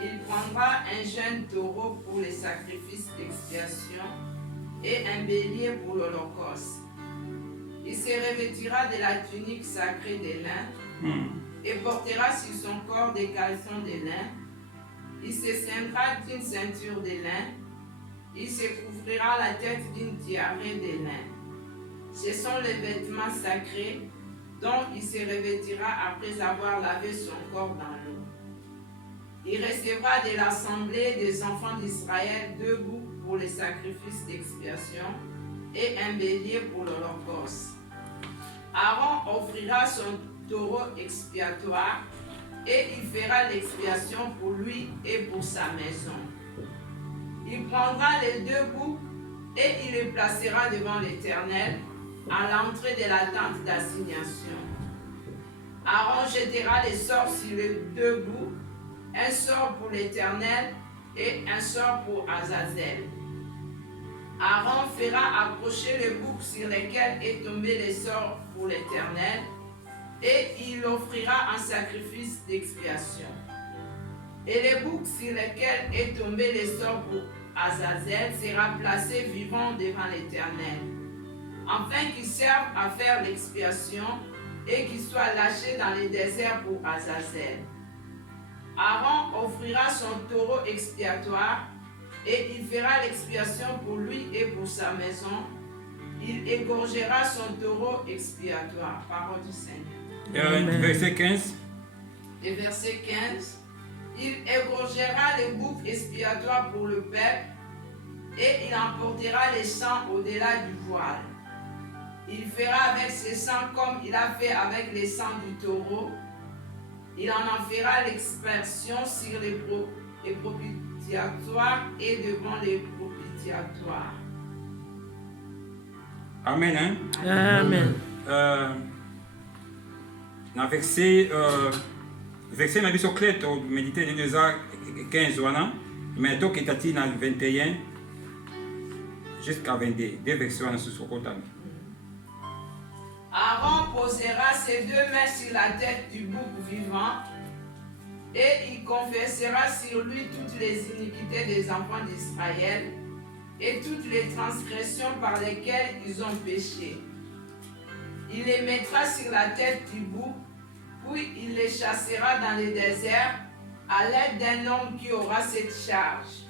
Il prendra un jeune taureau pour les sacrifices d'expiation et un bélier pour l'holocauste. Il se revêtira de la tunique sacrée de lin et portera sur son corps des caleçons de lin. Il se ceindra d'une ceinture de lin. Il se couvrira la tête d'une tiarée de lin. Ce sont les vêtements sacrés dont il se revêtira après avoir lavé son corps dans l'eau. Il recevra de l'assemblée des enfants d'Israël 2 boucs pour les sacrifices d'expiation et un bélier pour l'holocauste. Aaron offrira son taureau expiatoire et il fera l'expiation pour lui et pour sa maison. Il prendra les 2 boucs et il les placera devant l'Éternel à l'entrée de la tente d'assignation. Aaron jettera les sorts sur les 2 boucs, un sort pour l'Éternel et un sort pour Azazel. Aaron fera approcher les boucs sur lesquels est tombé les sorts pour l'Éternel et il offrira un sacrifice d'expiation. Et les boucs sur lesquels est tombé les sorts pour Azazel sera placé vivant devant l'Éternel, afin qu'il serve à faire l'expiation et qu'il soit lâché dans le désert pour Azazel. Aaron offrira son taureau expiatoire et il fera l'expiation pour lui et pour sa maison. Il égorgera son taureau expiatoire. Parole du Seigneur. Verset 15. Et verset 15. Il égorgera les boucs expiatoires pour le peuple et il emportera les sangs au-delà du voile. Il fera avec ses sangs comme il a fait avec les sangs du taureau. Il en fera l'expiation sur les propitiatoires et devant les propitiatoires. Amen. Hein? Amen. Dans verset ma vie clair, méditer de 2h15, voilà. Mais donc, il est dans 21, jusqu'à 22. Deux versets wana sous Kotami. Aaron posera ses 2 mains sur la tête du bouc vivant et il confessera sur lui toutes les iniquités des enfants d'Israël et toutes les transgressions par lesquelles ils ont péché. Il les mettra sur la tête du bouc, puis il les chassera dans le désert à l'aide d'un homme qui aura cette charge.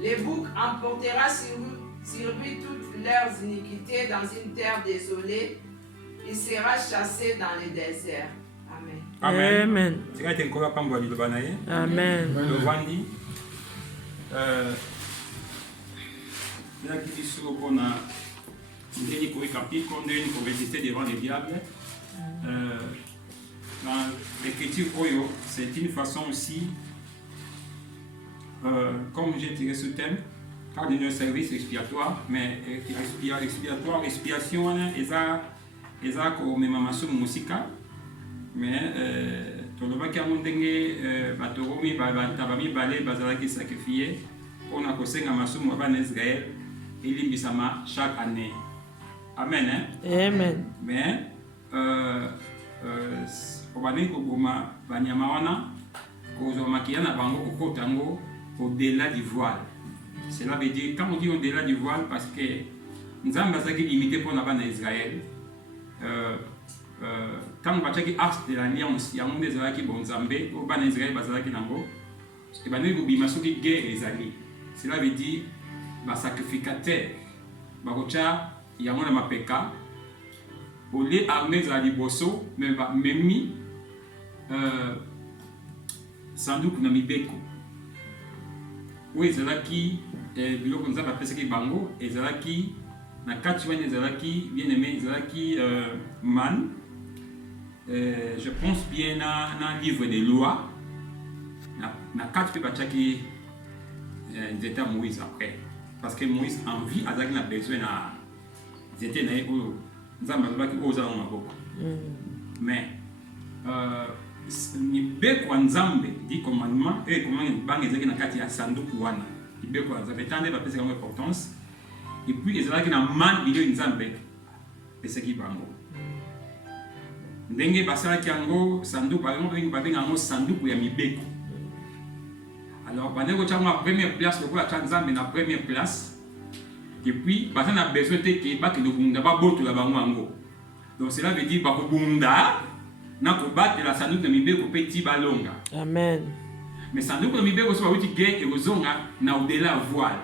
Le bouc emportera sur lui toutes leurs iniquités dans une terre désolée. Il sera chassé dans le désert. Amen. Amen. Amen. Amen. Amen. Ndeni koyeka mpiko ndeni korésister devant le diable. Dans l'écriture oyo, c'est une façon aussi, comme j'ai tiré ce thème, car de nos services expiatoires, mais expiation eza komema masumu mosika, mais tolobaki yango ndenge bato bantaba mibale bazalaki sacrifié mpona kosenga masumu ya bana Israël elimbisama chaque année. Amen. Hein? Amen. Mais obani koboma banyama wana kozwa makiya na bango kokota yango au-delà du voile. Cela veut dire, quand on dit au-delà du voile, parce que Nzambe azalaki limité mpona bana Israël. Quand on batiaki arche de l'alliance, yango nde ezalaki bonzambe oyo bana Israël bazalaki nango ebandeki kobima soki guerre ezali. Cela veut dire basacrificateur bakotya yango na mapeka olie armée ezala liboso me bamemi sanduku na mibeko oyo ezalaki biloko Nzambe apesaki bango, ezalaki na kati wana ezalaki bien aimé, ezalaki man je pense bien na livre des lois na kati mpe batiaki nzete ya Moïse après, parce que Moïse en vie azalaki na besoin na nzete na ye oyo Nzambe alobaki oyo ozala na maboko. Mais mibeko ya Nzambe di commandement oyo ekomani bango ezalaki na kati ya sanduku wana, mibeko ya Nzambe tande bapesaki yango importance. Et puis ezalaki na man bilio Nzambe pesaki bango ndenge basalaki yango sanduku babenga yango sanduku ya mibeko. Alors bandeko kotya yango na première place lokola tya Nzambe na première place, et puis baza na besoin te ke bakende kobunda babotola bango yango. Donc cela veut dire bakobunda na kobatela sanduku na mibeko mpe ti balonga. Amen. Mais sanduku na mibeko so bawuti guerre ekozonga na au-delà voile.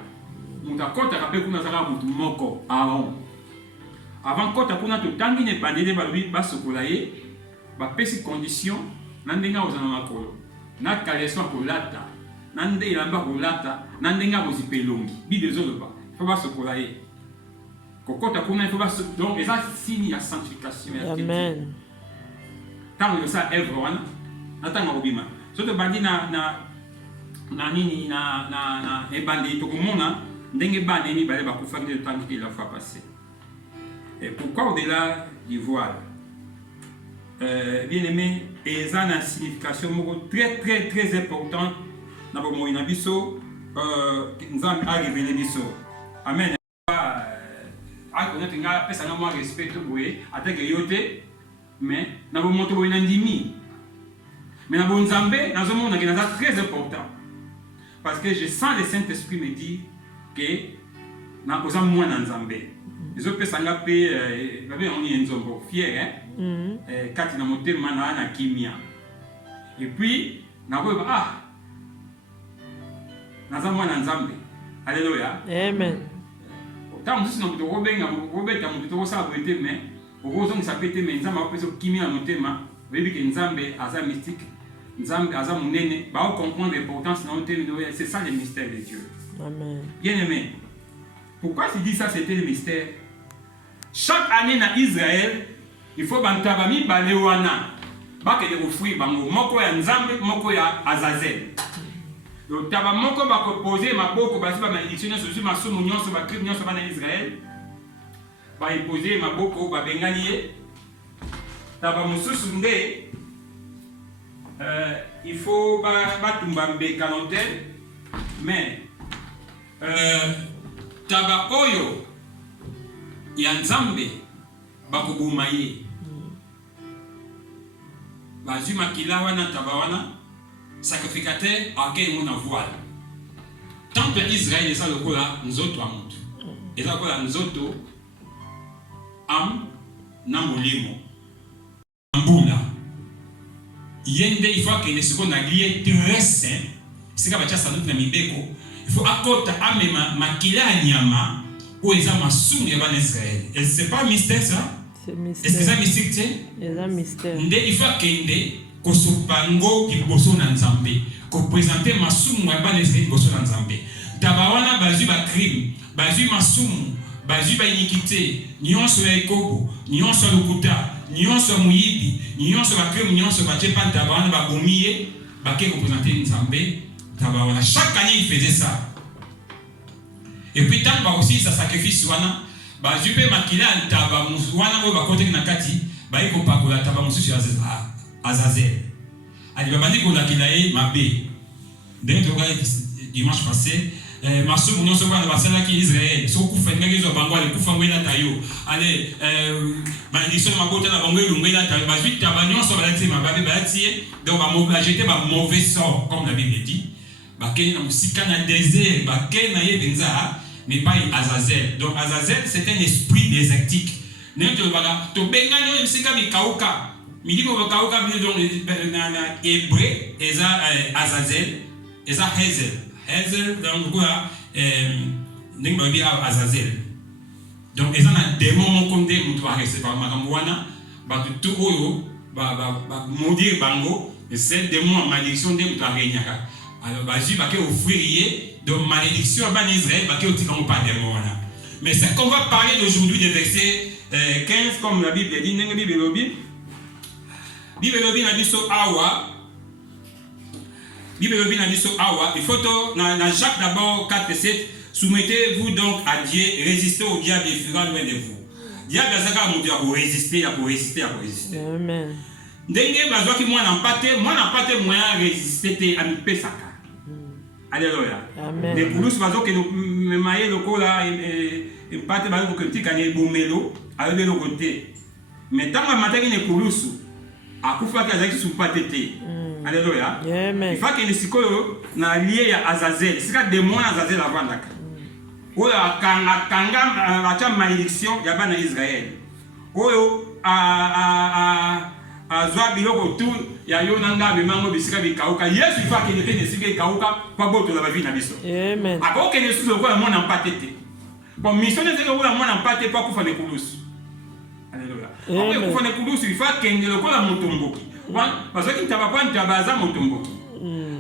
Mutu akotaka mpe kuna azalaka mutu moko Aaron. Avant kota kuna totangi na ebandeli balobi basokola ye bapesi condition na ndenge akozala na makolo na kaleson akolata na nde elamba akolata na ndenge akozipa elongi Bible ezoloba ifo basokola ye kokota kuna ifo donc eza signe ya sanctification ya Kristo. Amen. Ntango yosala œuvre wana na ntango akobima so tobandi na nini na ebandeli tokomona ndenge bana mibale bakufaki nde totangaki la fois passée. Et pourquoi au-delà du voile? Bien aimé, eza na signification moko très très très importante na bomoi na biso Nzambe a révélé biso. Amen. Akonya tinga pesa na moi respect to boye atake yote, mais na bomoi to boye na ndimi. Mais na bon Nzambe nazomona que c'est très important. Parce que je sens le Saint-Esprit me dire que na oza mwana Nzambe. Ezopesanga pe babe on est nzombo fier kati na motema na kimia. Et puis na koyeba naza mwana Nzambe. Alléluia. Amen. Tant que nous devons bien robeta mutu to sa boete mais okozongisa pete mais Nzambe apesa kimia na motema, oyebi que Nzambe aza mystique, Nzambe aza munene, ba comprendre l'importance na motema, c'est ça le mystère de Dieu. Amen. Bien aimé. Pourquoi tu dis ça, c'était le mystère? Chaque année dans Israël, il faut bantabami balewana. Bake de offrir bango moko ya Nzambe, moko ya Azazel. Donc taba moko bako poser maboko basi ba malédiction sur masumu nyonso ba crime nyonso bana Israël. Ba poser maboko ba bengani ye. Taba mususu nde il faut ba tumba mbeka l'hôtel, mais taba oyo ya nzambe bakoboma ye bazwi makila wana taba wana sacrificateur ake ngo na voile. Temple ya Israel eza lokola nzoto ya moto, eza lokola nzoto am na molimo mbula yende. Il faut que ce qu'on a lié très saint, c'est que bacha salut na mibeko, il faut akota amema makila nyama ou eza masumu ya ban Israël. Et c'est pas mystère ça? C'est mystère. Est-ce que c'est mystique? C'est un mystère. Nde il faut kende ko sopango ki boso na nzambe, ko présenter masumu ya ban Israël boso na nzambe. Tabawana bazui ba crime, bazui masumu, bazui ba iniquité, nyonso ya ikobo, nyonso ya lokuta, nyonso ya muyibi, nyonso ya crime, nyonso ya chepa tabawana ba bomiye, ba ke ko présenter nzambe tabawana. Chaque année il faisait ça. Et puis tant ba aussi sa sacrifice wana, bazui pe makila taba wana ko ba kote na kati, ba iko pakola taba mususu ya Azazel. Ali ba bandi ko la kilae mabe. Donc dimanche passé masumu nyonso bana basalaki Israël so kufengaki zo bango ale kufangwela tayo ale malédiction mabota na bango elungwela tayo bazwi taba nyonso balati mababe balati donc ba jeter ba mauvais sort comme la Bible dit bakena na musika na désert bakena yebenza n'est pas Azazel. Donc Azazel c'est un esprit désertique. Neto baka to benga no musika mikauka midiko bakauka donc na hébreu eza Azazel eza Hazel donc quoi n'importe quoi Azazel. Donc ils ont un démon mon compte mon toit c'est pas ma camouana bah tout oyo bah maudire bango et c'est démon malédiction de mon toit régnaka. Alors bah j'ai pas que offrir de malédiction à ban Israël bah que au titre pas démon là. Mais c'est qu'on va parler d'aujourd'hui des versets 15 comme la Bible dit n'engue Bible na biso awa. Bible n'a dit il faut dans Jacques d'abord 4-7, soumettez-vous donc à Dieu, résistez au diable, il fuira loin de vous. Diable a ça mon Dieu pour résister, pour résister, pour résister. Amen. Dengue bazwa ki moi n'a pas moyen résister à mi pesaka. Alléluia. Amen. Mais pour nous bazwa que nous mailler le cola et pate bazwa que petit kanye bomelo avec le côté. Mais tant que matin ne kulusu akufa kaza ki patete. Alléluia. Amen. Il faut que les sikoyo na lié à Azazel. C'est que démon Azazel avant d'aka. Oyo akanga acha malédiction ya bana Israël. Oyo azwa biloko tout ya yo nanga bimango bisika bikauka. Yesu il faut que ne sike kauka pa boto la vie na biso. Amen. Ako que ne sous le quoi mon empatete. Bon mission c'est que mon empatete pas kufa ne kulus. Alléluia. Après kufa ne kulus il faut que ne ko la motomboki. Parce que tu n'as pas de tabaza motomboki.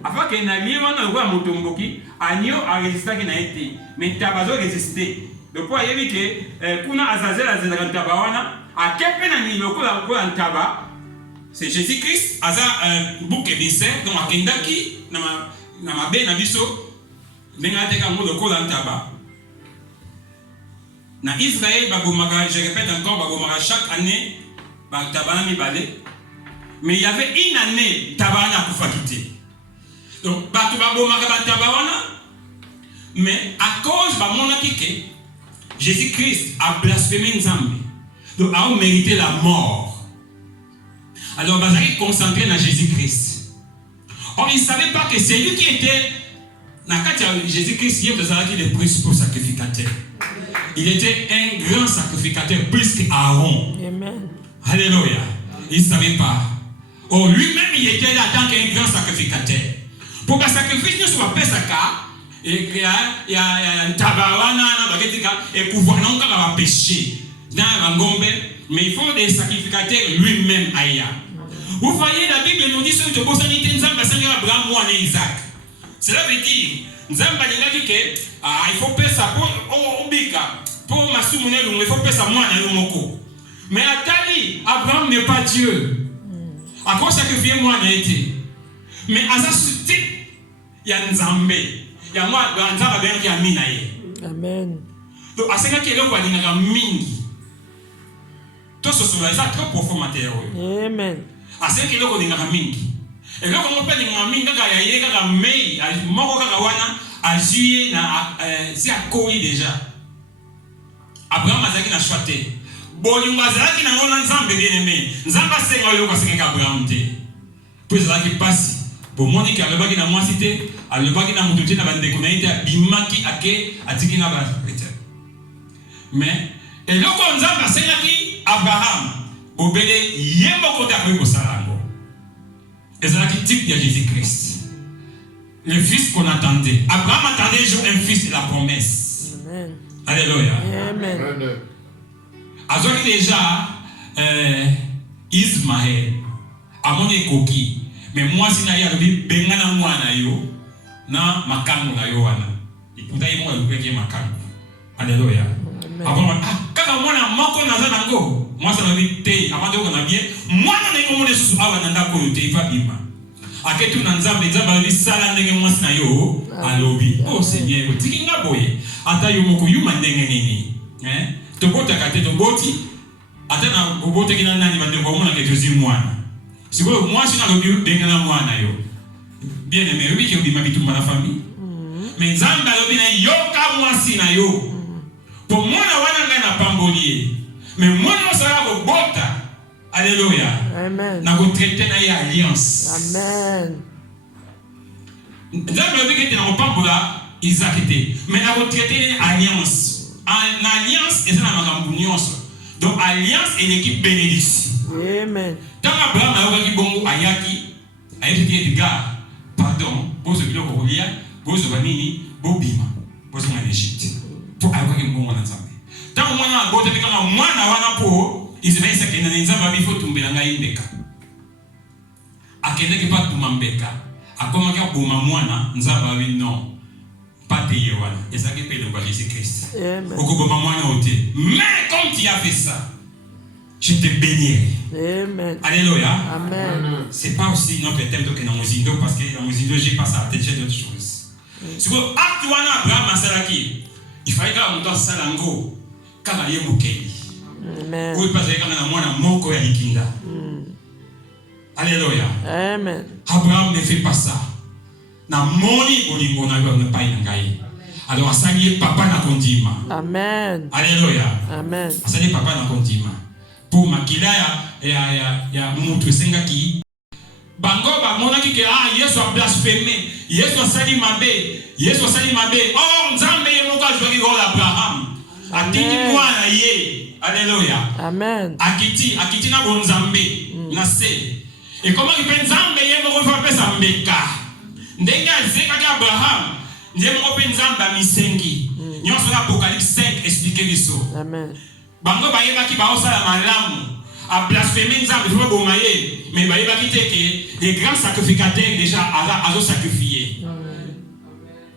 Afin que na lié wana le motomboki agneau a résisté qui n'a été mais tabazo résisté. Donc pour y que kuna Azazel azela tabawana a kepe na ni lokola ko antaba c'est Jésus-Christ aza bouc émissaire donc akendaki na mabe na biso ndenge ateka ngo lokola antaba. Na Israël babomaka, je répète encore babomaka chaque année ba tabana mi balé. Mais il y avait une année, Tabana a quitté. Donc, mais à cause de mon appliqué, Jésus-Christ a blasphémé Nzambe. Donc, a mérité la mort. Alors, Bazari concentré dans Jésus-Christ. Or, il ne savait pas que c'est lui qui était, dans Jésus-Christ, il était le principal sacrificateur. Il était un grand sacrificateur, plus qu'Aaron. Amen. Alléluia. Il ne savait pas. Oh, lui-même, il était là en tant qu'un grand sacrificateur. Pour que le sacrifice ne soit pas ça, il y a un tabawana, et pouvoir non pas péché. Mais il faut des sacrificateurs lui-même. Vous voyez, la Bible nous dit que tu as Abraham ou Isaac. Cela veut dire, il faut payer ça pour ma soumoune, il faut payer ça moi. Mais Atali, Abraham n'est pas Dieu. À quoi sacrifier moi n'a été. Mais à ça suite, il y a Nzambe. Il y a moi, Nzambe qui a mis. Amen. Donc à ce qui est là, il y a mingi. Tout ce sont là, c'est trop profond matériel. Amen. À ce qui est là, il y a mingi. Et là, on peut dire que mingi, il y a mei, moko kaka wana, a juillet, c'est à courir déjà. Abraham azaki na choix te. Bolingo azalaki na ngona nzambe bien-aimé. Nzambe asenga yo kwasengeka Abraham te. Po ezalaki pasi. Bomoni ki alobaki na mwasi te, alobaki na mutu te na bandeko na ye te, abimaki ake atiki na bachrétien. Mais eloko nzambe asengaki Abraham, obele ye moko te akoki kosala yango. Ezalaki type de Jésus-Christ. Le fils qu'on attendait. Abraham attendait un jour un fils de la promesse. Amen. Alléluia. Amen. Azaki déjà Ismaël. Amoni koki. Mais moi si na ya lobi bengana mwana yo na makango na yo wana. Ikuta yemo alobeki makango. Alléluia. Abraham kaka mwana moko naza nango. Moi ça lobi te amando ko na bien. Mwana na ngomone susu awa na ndako yo te fa bima. Aketu na nzambe lobi sala ndenge mwasi na yo alobi. Oh Seigneur, tiki nga boye. Ata yo moko yuma ndenge nini. Tobota kate toboti. Ata na bobote kina nani bandeko mona ke tozi mwana. Siko mwasi na lobi bengana mwana yo. Bien aimé, oui, qui bima bitumba na famille. Mais nzambe lobi na yoka mwasi na yo. Pour mwana wana nga na pambolie. Mais mwana osala ko bota. Alléluia. Amen. Na ko traiter na ya alliance. Amen. Nzambe lobi ke na ko pambola Isaac te. Mais na ko traiter alliance. En alliance et ça na makambu nyonso. Donc alliance et l'équipe bénédiction. Amen. Tant Abraham a eu bongo ayaki, ayaki dit gars, pardon, pose le biloko kolia, pose banini, bobima, pose en Égypte. Pour ayaki bongo na nzambe. Tant mwana bote bika na mwana wana po, Israël sakena nzamba bifo tumbela ngai mbeka. Akende ki pa tumambeka. Akoma ka boma mwana nzamba wi non. Pas de Yohan, et ça qui paye le roi Jésus-Christ. Mais comme tu as fait ça, je te bénirai. Amen. Alléluia. Amen. C'est pas aussi notre thème que dans Mozindo, parce que dans Mozindo, j'ai passé à la tête d'autres choses. C'est que Aktuana Abraham Masalaki, il fallait que mon salango, Kamaye Mokei. Amen. Ou il passe avec un moine Moko et Likinda. Alléluia. Amen. Abraham ne fait pas ça. Na moni bolingo na yo na pai na ngai. Alors asali papa na kondima. Amen. Alléluia. Amen. Asali papa na kondima. Pour makila ya mutu sengaki. Bango ba mona ki ke Yesu a blasphémé. Yesu asali mabe. Yesu asali mabe. Oh nzambe ye moko ajwaki ko Abraham. Atini mwana ye. Alléluia. Amen. Akiti na bonzambe. Na se. Et comment il peut nzambe ye moko fa pesa mbeka. Ndenge azekaki Abraham, ndenge moko pe nzambe amisengi. Nyonso na Apocalypse 5 expliquer biso. Amen. Bango bayebaki baosala malamu, a blasphémer nzambe fo boma ye, mais bayebaki te ke les grands sacrificateurs déjà azo sacrifier.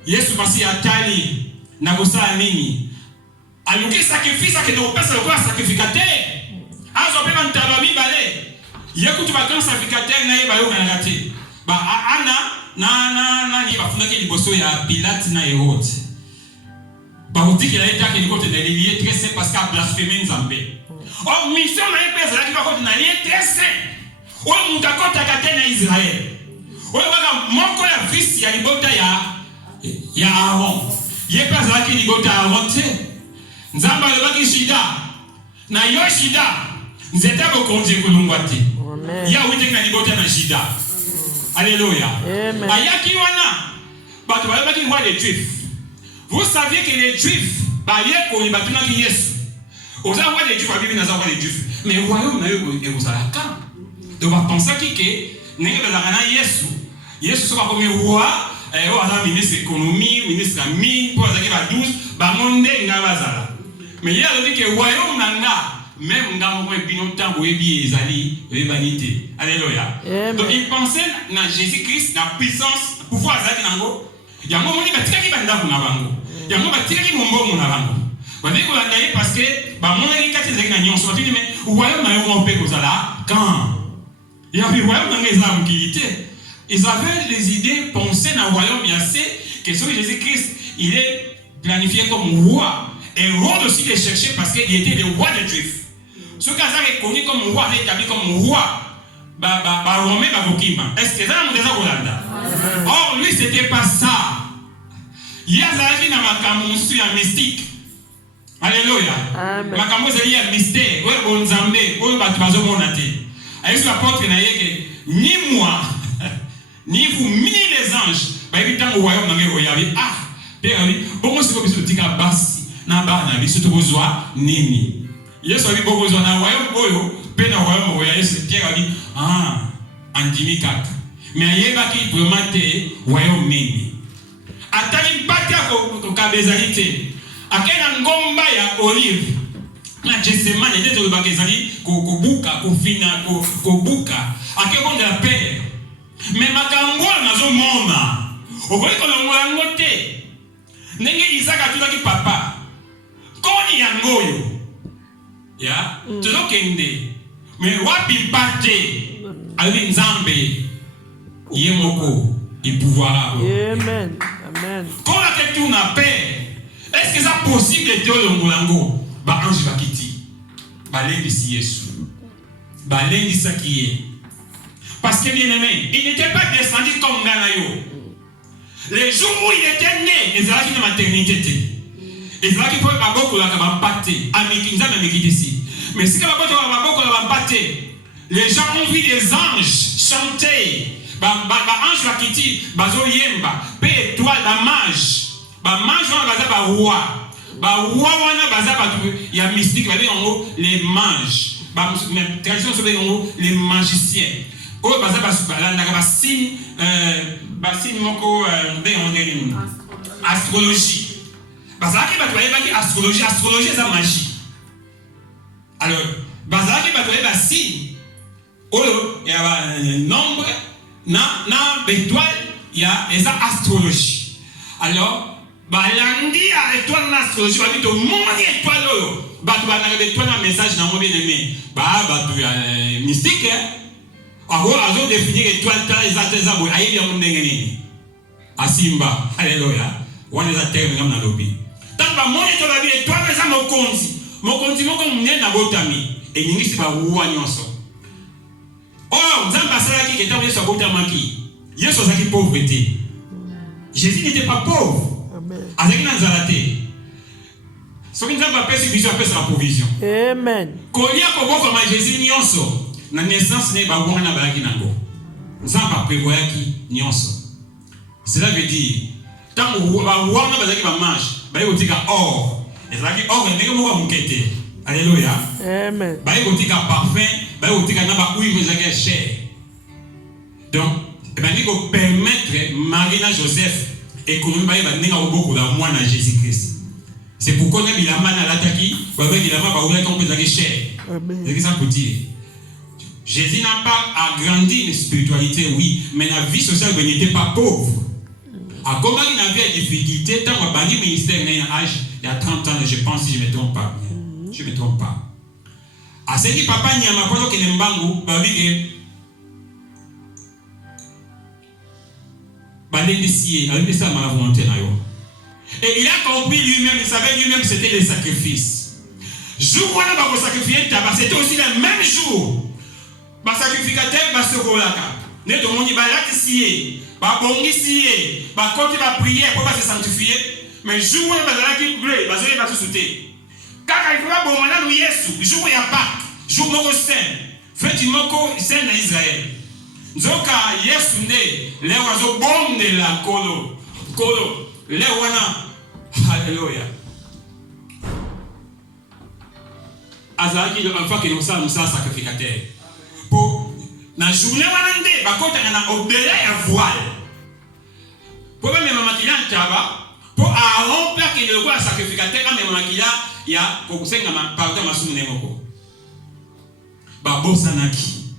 Yesu basi atali na kosala nini? Aluki sacrifice ke no pesa ko sacrificateur. Azo pe bantaba mibale. Yekutu ba grand sacrificateur na ye bayo kana te. Ba ana na ni bafundaki liboso ya Pilate na Hérode. Ba utiki la eta ke ni kote na lié très saint parce qu'a blasphémé Nzambe. Oh mission na epesa la ki ba kote na lié très saint. O mutakota katena Israël. O baka moko ya fils ya libota ya Aaron. Yepesa la ki libota Aaron te. Nzamba le baki shida. Na yo shida. Nzeta ko konje kulungwati. Amen. Ya wite na libota na shida. Alléluia. Amen. Ayaki wana. Bato bayaki roi des Juifs. Vous saviez que les Juifs bayeko batuna ki Yesu. Oza roi des Juifs, Bible naza roi des Juifs. Mais royaume na yo ezalaka. Donc va penser que nenge bazana Yesu. Yesu soka comme roi, o ala ministre économie, ministre mine, pour azaki ba 12, ba monde nga bazala. Mais il y a dit que royaume nanga même dans le bino tango ebi ezali ebanité. Alléluia. Donc il pensait na Jésus-Christ na puissance pouvoir azaki nango. Yango moni batika ki banda kuna bango. Yango batika ki mombo na bango. Bande ko landa ye parce que ba mona ki kati ezaki na nyonso batini mais royaume na yo mo pe kozala quand il y a eu royaume dans les âmes qui étaient. Ils avaient les idées pensées dans le royaume il y a assez que celui de Jésus-Christ il est planifié comme roi. Et Hérode aussi les cherchait parce qu'il était le roi des Juifs. Ce qui est reconnu comme roi, établi comme roi, Romain Babokima. Est-ce que ça nous déjà Rolanda? Or, lui, c'était pas ça. Il y a un mystique. Alléluia. Amen. Makambo zeli ya mystère, oyo bonzambe, oyo batu bazomona te. Ayesu apôtre na yeke ni moi ni vous ni les anges, ba ebitango royaume na ngeko yabi. Ah, père oui, bongo siko biso tika basi na bana biso to bozwa nini. Yesu abi bongo zwa na royaume oyo, pe na royaume oyo Yesu Pierre abi, ah, andimi kaka. Mais ayebaki vraiment te royaume nini. Atali pata ko kabezali te. Akena ngomba ya olive na Gethsemane ndeto bakezali ko buka ko fina ko buka akebonga la paix. Mais makambo nazo mona okoli ko longola ngote ndenge Isaka tulaki papa koni yangoyo ya tuzo kende mais wapi pate ali nzambe yemoko il pouvoir. Amen. Amen. Quand la question n'a paix, est-ce que c'est possible de dire le molango? Bah ange va quitter. Bah lundi si Yesu. Bah lundi ça qui est. Parce que bien aimé, il n'était pas descendu comme Ganayo. Les jours où il était né, ils avaient une maternité. Ils avaient fait un beaucoup la cabampate. Amikinza n'a mis ici. Mais si la beaucoup la cabampate, les gens ont vu des anges chanter. Ange va quitter, bazo yemba, pe étoile da mage. Ba mage wana baza ba roi. Ba roi wana baza ba ya mystique, ba yango les mages. Ba tradition so yango les magiciens. O baza ba la signe moko de on astrologie. Baza ki ba toyeba ki astrologie c'est magie. Alors, baza ki ba toyeba signe. Olo ya ba nombre na étoile il y a esa astrologie. Alors balandi a étoile na astrologie ba bito moni étoile oyo ba to ba na étoile na message na mo bien aimé ba to mystique azo définir étoile ta eza bo ayebi ya ndenge nini asimba. Alléluia. Wana za terme ngam na lobi tant ba moni to ba bi étoile eza mokonzi moko munene na botami enyingisi ba wuwa nyonso. Oh, Nzamba salaki qui était en train de maki. Yesu azaki pauvreté. Jésus n'était pas pauvre. Amen. Azaki na nzalate. Soki Nzamba pesi vision pesi la provision. Amen. Kolia ko boko ma Jésus nyonso. Na naissance ne ba wona na balaki nango. Nzamba prévoyaki nyonso. Cela veut dire tant ba wona bazaki ba mange, ba yotika or. Ezaki or ndenge moko mukete. Alléluia. Amen. Ba yotika parfum. Donc, il faut permettre Marina Joseph et que Jésus-Christ. C'est pourquoi il a mal à l'attaque, Jésus n'a pas agrandi une spiritualité, oui, mais la vie sociale n'était pas pauvre. À comment il avait des difficultés, tant que le ministère il y a 30 ans, je pense, si je ne me trompe pas. Je ne me trompe pas. Aseki papa nyama kwa kene mbangu babige balendisier avec ça ma volonté na yo. Et il a compris lui-même, il savait lui-même c'était les sacrifices. Jour où on va sacrifier tabac, c'était aussi le même jour. Ba sacrificateur ba sokolaka. Ne to moni ba latisier, ba bongisier, ba côté ba prière pour pas se sanctifier, mais jour où on va la qui brûler, ba zeli ba se sauter. Kaka il faut pas bon na Yesu, jour où il y a pas jour moko saint, fête moko saint na Israël. Nzoka Yesu nde leo azo bonde la kolo leo wana. Alléluia. Azaki le enfant qui nous ça sacrificateur. Pour na journée wana nde bakota na obéla ya voile. Pour même mamakila ntaba pour a rompre que le roi sacrificateur a même mamakila ya pour senga pardon masumu nemoko. Babosanaki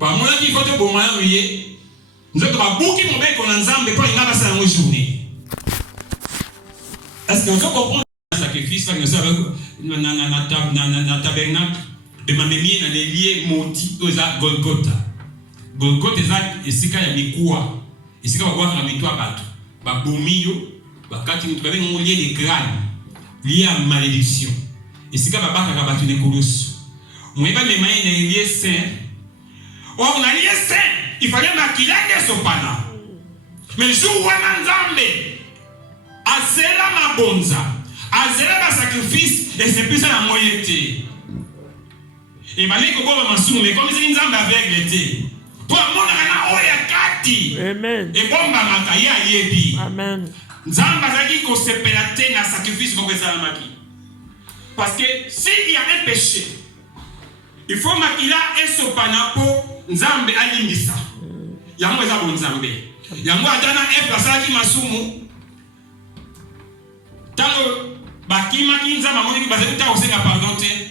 bamonaki foto bomaya miye nzoto babuki mobeko na nzambe po inga basala mo journée. Est-ce que on comprend le sacrifice que nous avons na tabernacle de mamemie na les liés maudits aux Golgotha. Golgotha est esika ya mikuwa esika bakwa na mitwa bato babomiyo bakati mutu avec un lié de crâne lié à malédiction esika babaka ka bato ne koloso. Moi, je vais me lier saint. On a lié saint. Il fallait maquiller son pana. Mais le jour où on a nzambe, a cela ma bonza, a azela ba sacrifice et c'est plus ça la moyenne. Et malé ko ba masumu mais comme c'est nzambe aveugle té. Pour mona kana oya kati. Amen. Et bomba makaya yebi. Amen. Nzambe azaki ko sepela té na sacrifice ko ezala maki. Parce que s'il y a un péché, il faut makila esopana po nzambe alingisa. Yango eza bo nzambe. Yango atana efasaki masumu. Tango bakima ki nzambe amoni ki bazali ta osenga pardon te.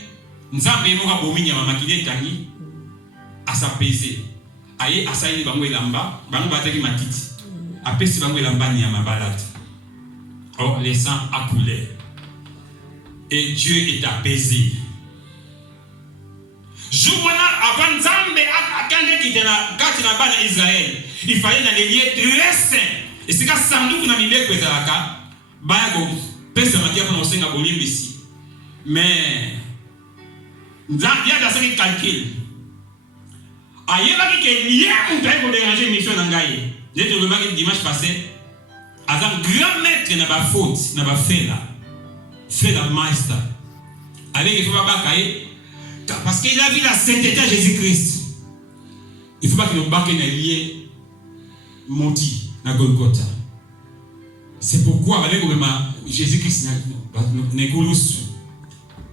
Nzambe moka bominya mamakile tangi asapese. Aye asaini bango elamba, bango bataki matiti. Apesi bango elamba ni ya mabalati. Oh, le sang a coulé. Et Dieu est apaisé. Joumana avant Nzambe akande kitena kati na bana Israël. Il fallait dans les lieux très saints. Et c'est quand sanduku na mileko ezalaka baya ko pesa makia pour osenga bolimbisi. Mais Nzambe a dans ce calcul. Ayeba ki ke lié on pour déranger mission na ngai. J'ai te remarqué dimanche passé. Azam grand maître na ba faute, na ba fela. Fela master. Avec il faut pas bakaye. Parce qu'il a vu la sainteté à Jésus-Christ. Il ne faut pas qu'il nous batte dans lié maudit dans Golgotha. C'est pourquoi avec Jésus-Christ n'est pas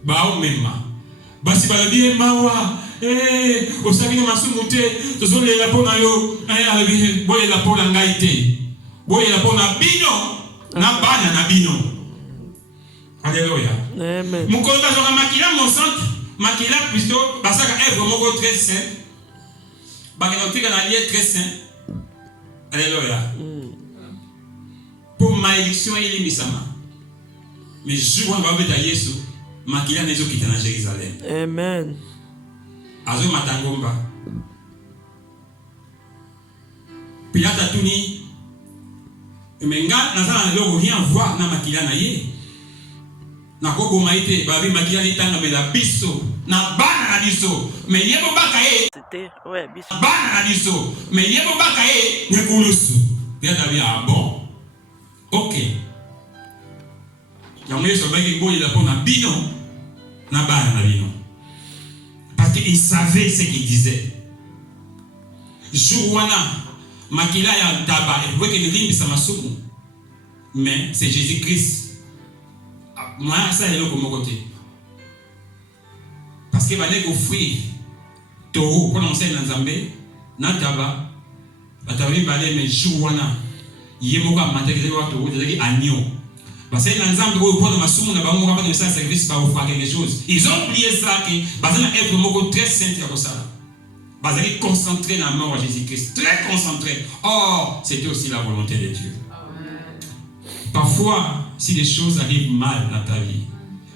bah même. Bah si bah bien mawa au savino masumuté tous les lapons na yo boye la pour la ngaité boye la pour na bino na bana na bino. Alléluia. Amen. Mon collègue va makila mon centre. Makila plutôt parce que œuvre moko très saint. Bakenotika na lié très saint. Alléluia. Pour malédiction il est misama. Mais jour on va mettre Yesu, makila nezo kita na Jérusalem. Amen. Azo matangomba. Pilata tuni menga nazana loko rien voir na makila na ye. Na koko maite babi makila ni tanga mela biso na bana na biso mais yebo bakaye C'était ouais, biso. bana na biso mais yebo bakaye ne kulusu ya tabi ah bon OK yango yeso baki ngoli la pona bino na bana na bino parce qu'il savait ce qu'il disait jourwana makila ya taba et voit que ne limbisa masumu mais c'est Jésus-Christ. Moi, ça est là comme côté. Parce que balé offrir toro pour lancer dans Zambé, na taba, batawali balé mais jouana, yemoka matériel de toro de agneau. Parce que dans Zambé pour masumu na bango pas de service pas offrir quelque chose. Ils ont oublié ça que bazana être moko très saint ya kosala. Bazali concentré dans la mort de Jésus-Christ, très concentré. Or, c'était aussi la volonté de Dieu. Parfois, si des choses arrivent mal dans ta vie,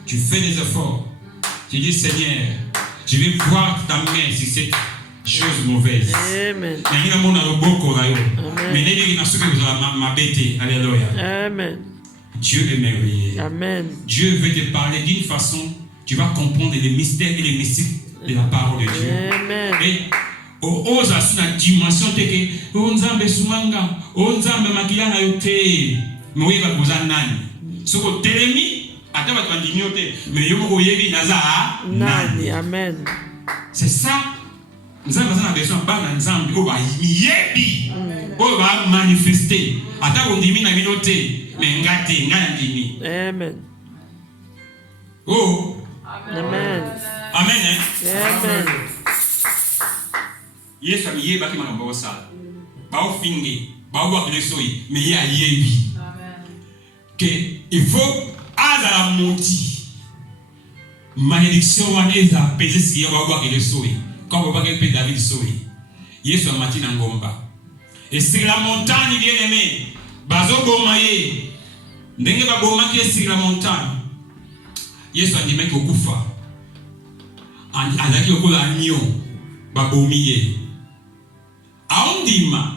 tu fais des efforts. Tu dis, Seigneur, je vais voir ta main sur cette chose mauvaise. Amen. Amen. Dieu est merveilleux. Amen. Dieu veut te parler d'une façon, tu vas comprendre les mystères et les mystiques de la parole de Dieu. Amen. Et ose sur la dimension de que onzambe sumanga, onzambe makilana yote. Mais oui, va vous en nani. Ce que télémi, attends, va te dignoter. Mais yo moko yebi naza nani. Amen. C'est ça. Nous avons besoin de version bana nzambe o ba yebi. O ba manifester. Attends, on dimi na binote. Mais ngate ngana dimi. Amen. Oh. Amen. Amen. Amen. Yesu amiye baki makambo sala. Ba o fingi, ba o ba kilesoi, mais ya yebi. Que il faut azala moti malédiction wana eza pesé si ya ba ke le soi comme ba ke David soi Yesu amati na ngomba et sur la montagne bien aimé bazo bomaye ndenge ba bomaki sur la montagne Yesu andimaki okufa azaki okola nio ba bomiye aondima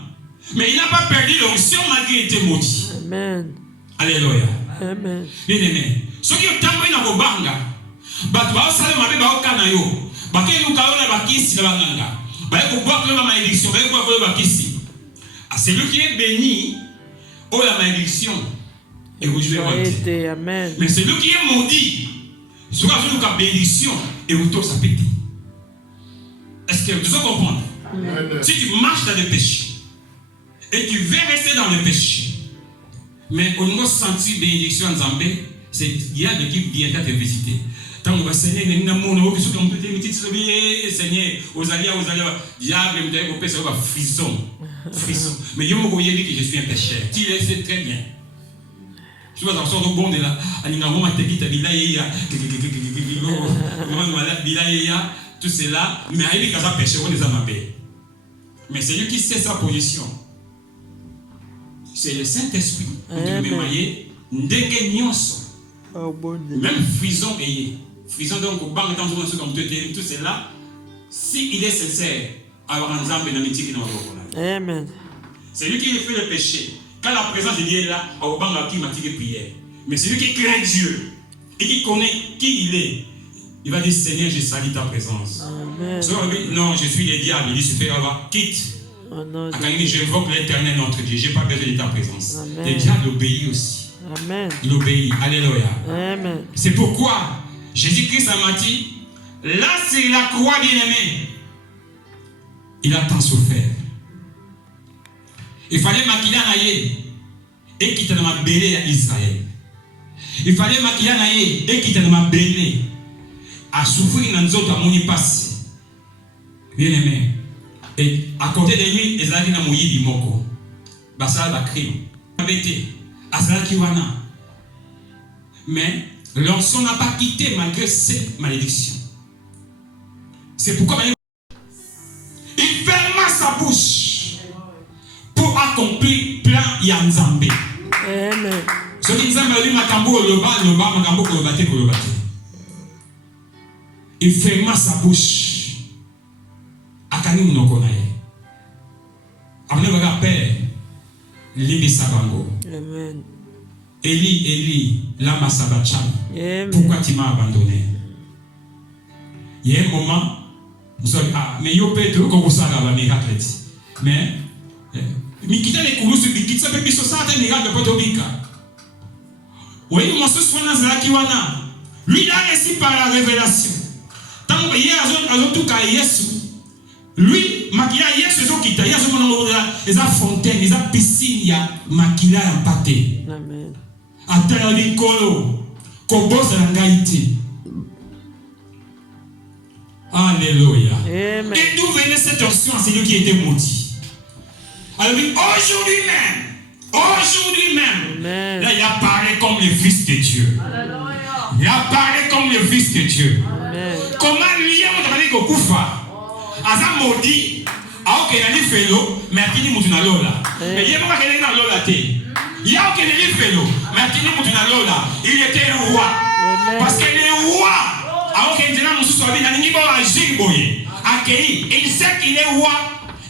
mais il n'a pas perdu l'onction malgré était maudit. Amen. Alléluia. Amen. Bien aimé. Ce qui est tambour na kobanga. Batu ba osale mabe ba okana yo. Ba ke luka ona ba kisi na banganga. Ba ko boire la malédiction, ba ko ba kisi. Ah, celui qui est béni, oh la malédiction. Et vous jouez votre. Amen. Mais celui qui est maudit, sera une bénédiction et vous tous à péter. Est-ce que vous comprenez? Si tu marches dans le péché et tu veux rester dans le péché, mais au niveau senti bénédiction en Zambé, c'est il y a de qui viendra te visiter. Tant on va Seigneur, il y a des gens qui ont dit Seigneur, aux alliés, diable, il me dit, ça va frisson. Mais il y a des gens qui disent que je suis un pécheur. Tu le sais très bien. Je vois dans le sort de bon de là, tout cela, mais il y a des pécheurs des amabés. Mais c'est lui qui sait sa position. C'est le Saint-Esprit qui te mémoyer, même frison et frison donc au banc dans tout cela, si il est sincère, avoir un zambe dans l'éthique dans le Amen. c'est lui qui fait le péché. Quand la présence de Dieu est là, au banc qui m'a tiré prière. Mais c'est lui qui craint Dieu et qui connaît qui il est. Il va dire Seigneur, je salue ta présence. Amen. Non, je suis le diable. Il dit super, quitte. J'invoque l'éternel notre Dieu. Je n'ai pas besoin de ta présence. Amen. Le diable obéit aussi. Amen. Il obéit. Alléluia. Amen. C'est pourquoi Jésus-Christ a dit, là c'est la croix bien-aimée. Il a tant souffert. Il fallait maquiller un aïe et quitter dans ma bélé à Israël. Il fallait maquiller un aïe et quitter dans ma bélé à souffrir dans les autres à mon passe. Bien-aimé. Et à côté de lui, ils allaient dans mon yidi moko. Basala ba crime. Mais l'onction n'a pas quitté malgré cette malédiction. C'est pourquoi il ferma sa bouche pour accomplir plein Yanzambé. Amen. Ce qui nous a dit Makambo Loba, Makambo Kolobate. Il ferma sa bouche. Akani Munokonaye. Amenez votre père. Libi Sabango. Amen. Eli, lama sabacham. Amen. Pourquoi tu m'as abandonné? Il y a un moment, mais yo peut être comme ça dans la miracle. Mais, mi quitte les courses, mi quitte ça, mais ça a été miracle de Potobika. Oui, mon sens soin dans la kiwana. Lui, il a réussi par la révélation. Tant que il y a tout cas Yesu. Lui, makila Yesu zo kita, il y a ce moment les a fontaine, les a piscine, il y a makila impacté. Amen. Atala likolo, kobosa na ngaiti. Alléluia. Amen. Et d'où venait cette onction à celui qui était maudit? Alors aujourd'hui même, Amen. là il apparaît comme le Fils de Dieu. Il apparaît comme le Fils de Dieu. Amen. Comment lui a dit que Koufa a maudit, a dit qu'il fait l'eau, mais il a dit qu'il lola. Mais il y a pas qu'il est lola té. Il y a qu'il est fait l'eau, mais il a dit qu'il lola. Il était roi. Parce que le roi, alors qu'il dit que nous sommes il sait qu'il est roi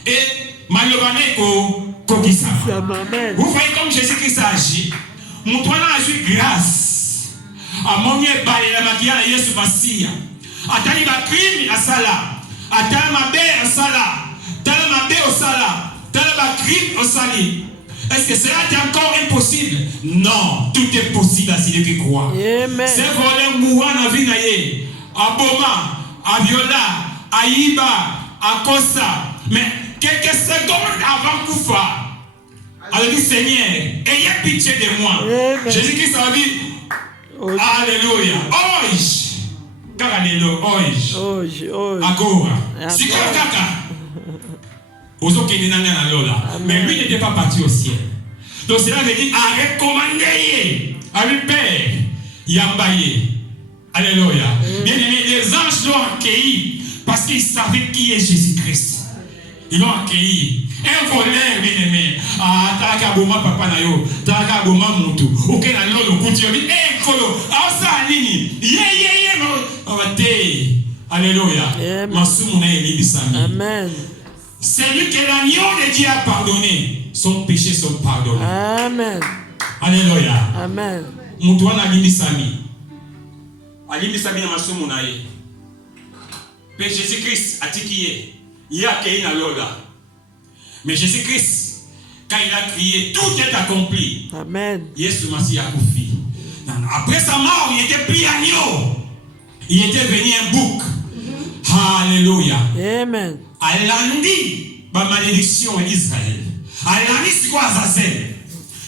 et malheureusement Amen. vous voyez comme Jésus-Christ agit. Mon toit a eu grâce. À mon mieux, la maquillage à Yesu Massia. Atali ma crime à Sala. Atali ma belle à Sala. Atali ma belle au Sala. Atali ma crime au Sali. Est-ce que cela est encore impossible? Non, tout est possible à celui qui croit. Amen. C'est volé mourant dans la vie naïe. À Boma, à Viola, à Iba, à Costa. Mais quelques secondes avant Koufa, elle dit Seigneur, ayez pitié de moi. Amen. Jésus-Christ a dit Alléluia. Hoje. Alléluia. Hoje. Agora. C'est quoi caca? Mais lui n'était pas parti au ciel. Donc cela veut dire à recommander à lui père Yambaye. Alléluia. Bien aimé, les anges l'ont accueilli parce qu'ils savaient qui est Jésus-Christ. Ils l'ont accueilli. Un voleur, bien aimé. Ah, t'as boma papa nayo, t'as boma mutu. Ok, na lolo kuti yo. Eh, kolo. Ah, ça alini. Alléluia. Masumu na elibisami. Amen. Celui que l'agneau de Dieu a pardonné, son péché sont pardonnés. Amen. Alléluia. Amen. Mutuana alimbisami. Alimbisami na masumu na ye. Mais Jésus-Christ a dit qu'il y a accueilli na lola. Mais Jésus-Christ, quand il a crié, tout est accompli. Amen. Yesu Masi a koufi. Après sa mort, il était plus agneau. Il était venu un bouc. Alléluia. Amen. Alandi, ba malédiction Israël. Alandi, c'est quoi Azazel?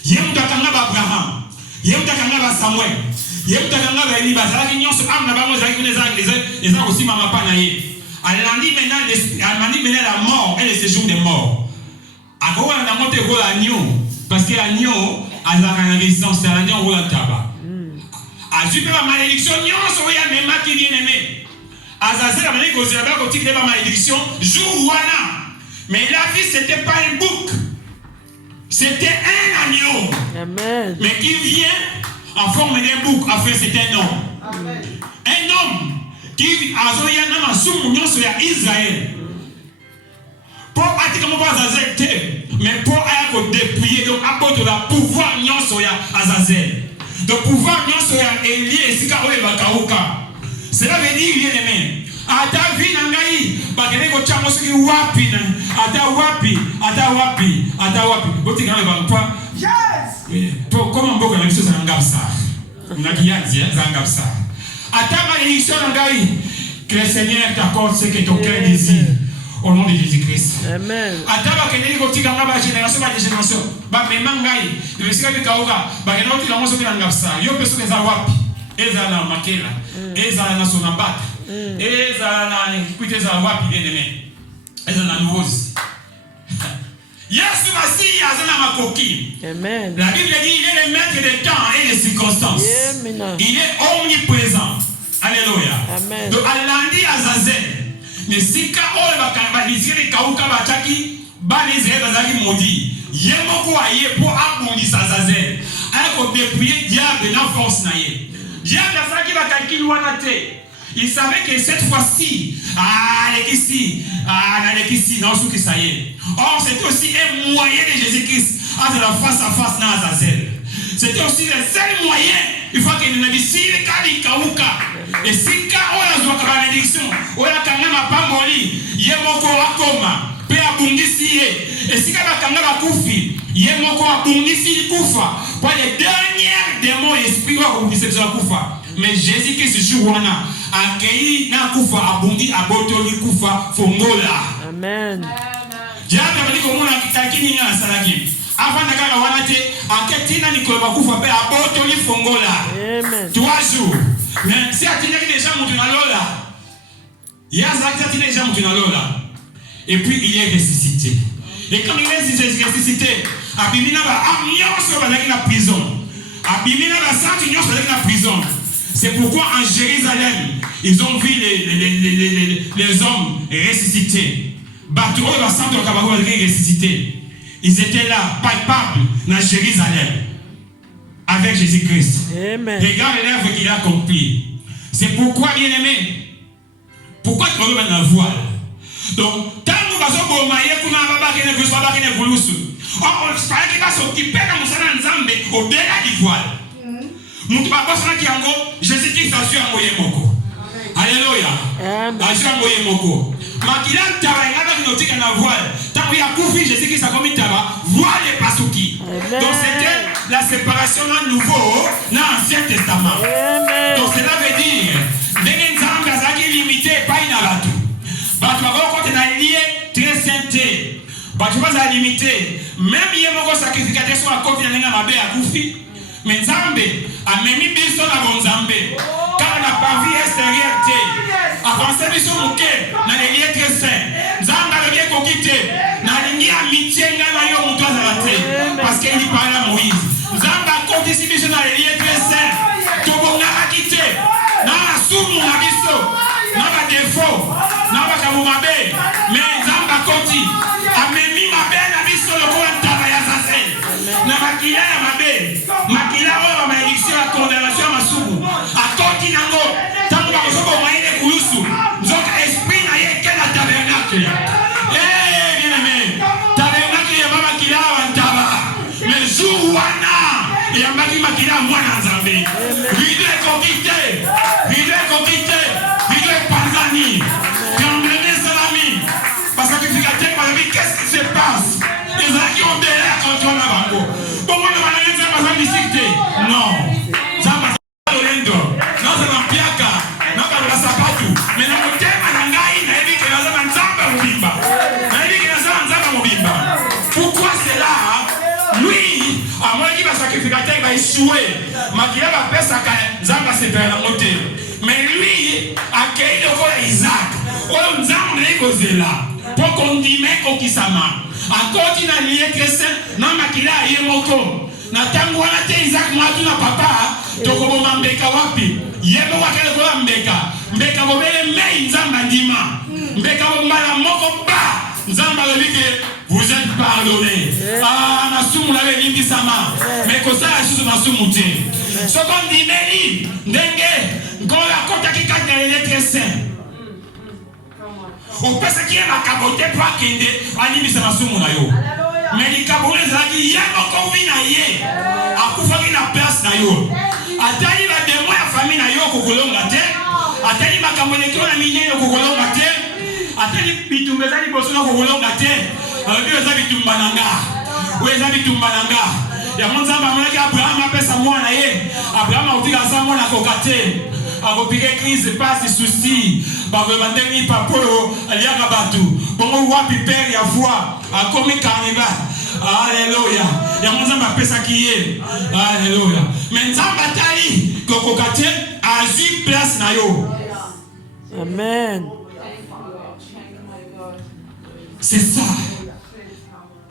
Yemtakanga Abraham. Yemtakanga Samuel. Yemtakanga Eli Bazalaki nyonso amna bango zaki les a aussi mama panaye. Alandi maintenant la mort et le séjour des morts. Akowa na monte ko l'agneau parce que l'agneau a la résistance à l'agneau ou la tabac. A super la malédiction nyonso ya même qui bien aimé. Azazel a mené cause là côté de la malédiction jour wana. Mais la vie c'était pas un bouc. C'était un agneau. Amen. Mais qui vient en forme d'un bouc, enfin c'est un homme. Amen. Un homme qui a zoya nama sumu nyonso ya Israël. Pour attirer mon Azazel, mais pour aller dépouiller, donc apporter le pouvoir nyonso ya Azazel. Le pouvoir nyonso ya Eli et Sika oye bakauka. Cela veut dire bien aimé. Ata vi nangai bakene ko chamo soki wapi na ata wapi boti kana ba kwa yes to comment mboka na biso za ngapsa na kianzi za ngapsa ata malédiction nangai que le Seigneur t'accorde ce que ton cœur désire au nom de Jésus-Christ. Amen. Ata bakene ko tika ngaba génération ba génération ba memangai le sika bi kauka bakene ko tika ngo soki na ngapsa yo peso za wapi eza na makela eza na sonabata eza na écoute eza wapi bien aimé eza na nouveau Yesu Masi azana makoki. Amen. La Bible dit il est le maître des temps et des circonstances. Amen. Il est omniprésent. Alléluia. Amen. Donc alandi Azazel mais sika oyo bakamba lisiri kauka bataki balizere bazaki modi yemoko aye pour abondisa Azazel ayako dépouiller diable na force na ye. Diable azaki bakaki wana te. Il savait que cette fois-ci, ça y est. Or, c'était aussi un moyen de Jésus-Christ à de la face à face dans Azazel. C'était aussi le seul moyen. Il faut qu'il nous ait dit si le cas dit Kauka, et si le cas où il y a une malédiction, où il y a quand même un pamoli, il y a mon corps à coma, peu à bundisi, et si il y a quand même un koufi, il y a mon corps à bundisi, koufa, pour les derniers démons et esprits qui ont bundisi koufa. Mais Jésus-Christ, ce jour-là, a accueilli na kufa abundi abotoli kufa fongola. Amen. Diable a dit comment on a kini na salaki. Avant de faire wana te aketina ni ko bakufa pe abotoli fongola. Amen. 3 jours. Mais si atina ki déjà mutu na lola. Yaza ki atina déjà mutu na lola. Et puis il est ressuscité. Et comme il est ressuscité, abimina ba amnyonso ba na prison. Abimina ba santi nyonso ba na prison. C'est pourquoi en Jérusalem, ils ont vu les hommes ressuscités. Ils étaient là, palpables, dans Jérusalem, avec Jésus-Christ. Regarde l'œuvre qu'il a accomplie. C'est pourquoi, bien aimé, pourquoi tu veux mettre la voile? Donc, tant que nous avons au-delà du voile. Jésus-Christ a su envoyer Moko. Alléluia. A su envoyer Moko. Makila Tabaïga qui nous dit qu'on a voile. Tant qu'il y a Koufi, Jésus-Christ a commis Taba, voile et Pasuki. Donc c'était la séparation dans le Nouveau, dans l'Ancien Testament. Donc cela veut dire, Denen Zanga qui est limité, pas une abatou. Batu quand on a lié très sainté. Batu pas limité. Même il y a un sacrificateur sur la côte de Nabé à Koufi. Mais Nzambe a même mis biso na Nzambe. Car on n'a pas vu extérieur té. Avancez biso moké na l'église très saint. Nzambe a bien kokité. Na ligne amitié na yo muto za té. Parce qu'il parlait à Moïse. Nzambe a kokité biso na l'église très saint. Tobonga akité. Na sumu na biso. Na ba défaut. Na ba kamumabe. Mais Nzambe a kokité. A même mis ma belle na biso le ko ntaba ya sase. Na makila ya mabe. Makila wa malédiction la condamnation à Masubu. A toti nango. Tango ba kosobo maine kulusu. Nzoka esprit na ye ke na tabernacle. Eh bien aimé. Tabernacle ya mama kila wa ntaba. Mais jour wana ya makila mwana Nzambe. Video conquité. Video panzani. Qu'est-ce qui se passe? Les gens qui ont des non. Nzambe lolendo. Naza na piaka. Naka la sapatu. Mais na motema na ngai na yebi ke naza na Nzambe mobimba. Na yebi ke naza na Nzambe mobimba. Pourquoi c'est là? Lui, à moins qu'il va sacrificateur, il va échouer. Makila va faire sa Nzambe se perd la montée. Mais lui, accueille le corps Isaac. Oh, Nzambe est causé là. Pour qu'on dise qu'on qui s'ama. Encore tu n'as lié que ça. Non, Makila est moko. Na tangu wana te Isaac mwatu na papa. Toko bo mbeka wapi. Yebo wakele kwa mbeka. Mbeka bo bele mei Nzambe ndima. Mbeka bo mbala moko ba. Nzambe le dit que vous êtes pardonnés. Ah, nasumu la lingi sama. Mais kosa la chose nasumu te. Ce qu'on dit meni ndenge ngola kota ki kata les lettres saints. On peut ce qui est ma cabote pour kende ani bisa nasumu na yo. Mais les cabonais ça dit ya moko vina ye. Akufa na place na yo. Atani la demo ya famille na yo kokolonga te. Atani makamone ko na minene kokolonga te. Atani bitumbeza ni boso na kokolonga te. Alors eza bitumba nanga. Weza bitumba nanga. Ya Nzambe amonaki Abraham apesa mwana ye. Abraham akotika sa mwana kokate. Akopika crise passe souci. Bakobandeni papo aliaka batu. Bongo wapi père ya foi. Akomi carnival. Alléluia. Ya Nzambe apesa kiye. Alléluia. Mais Nzambe atali kokokate azi place na yo. Amen. C'est ça.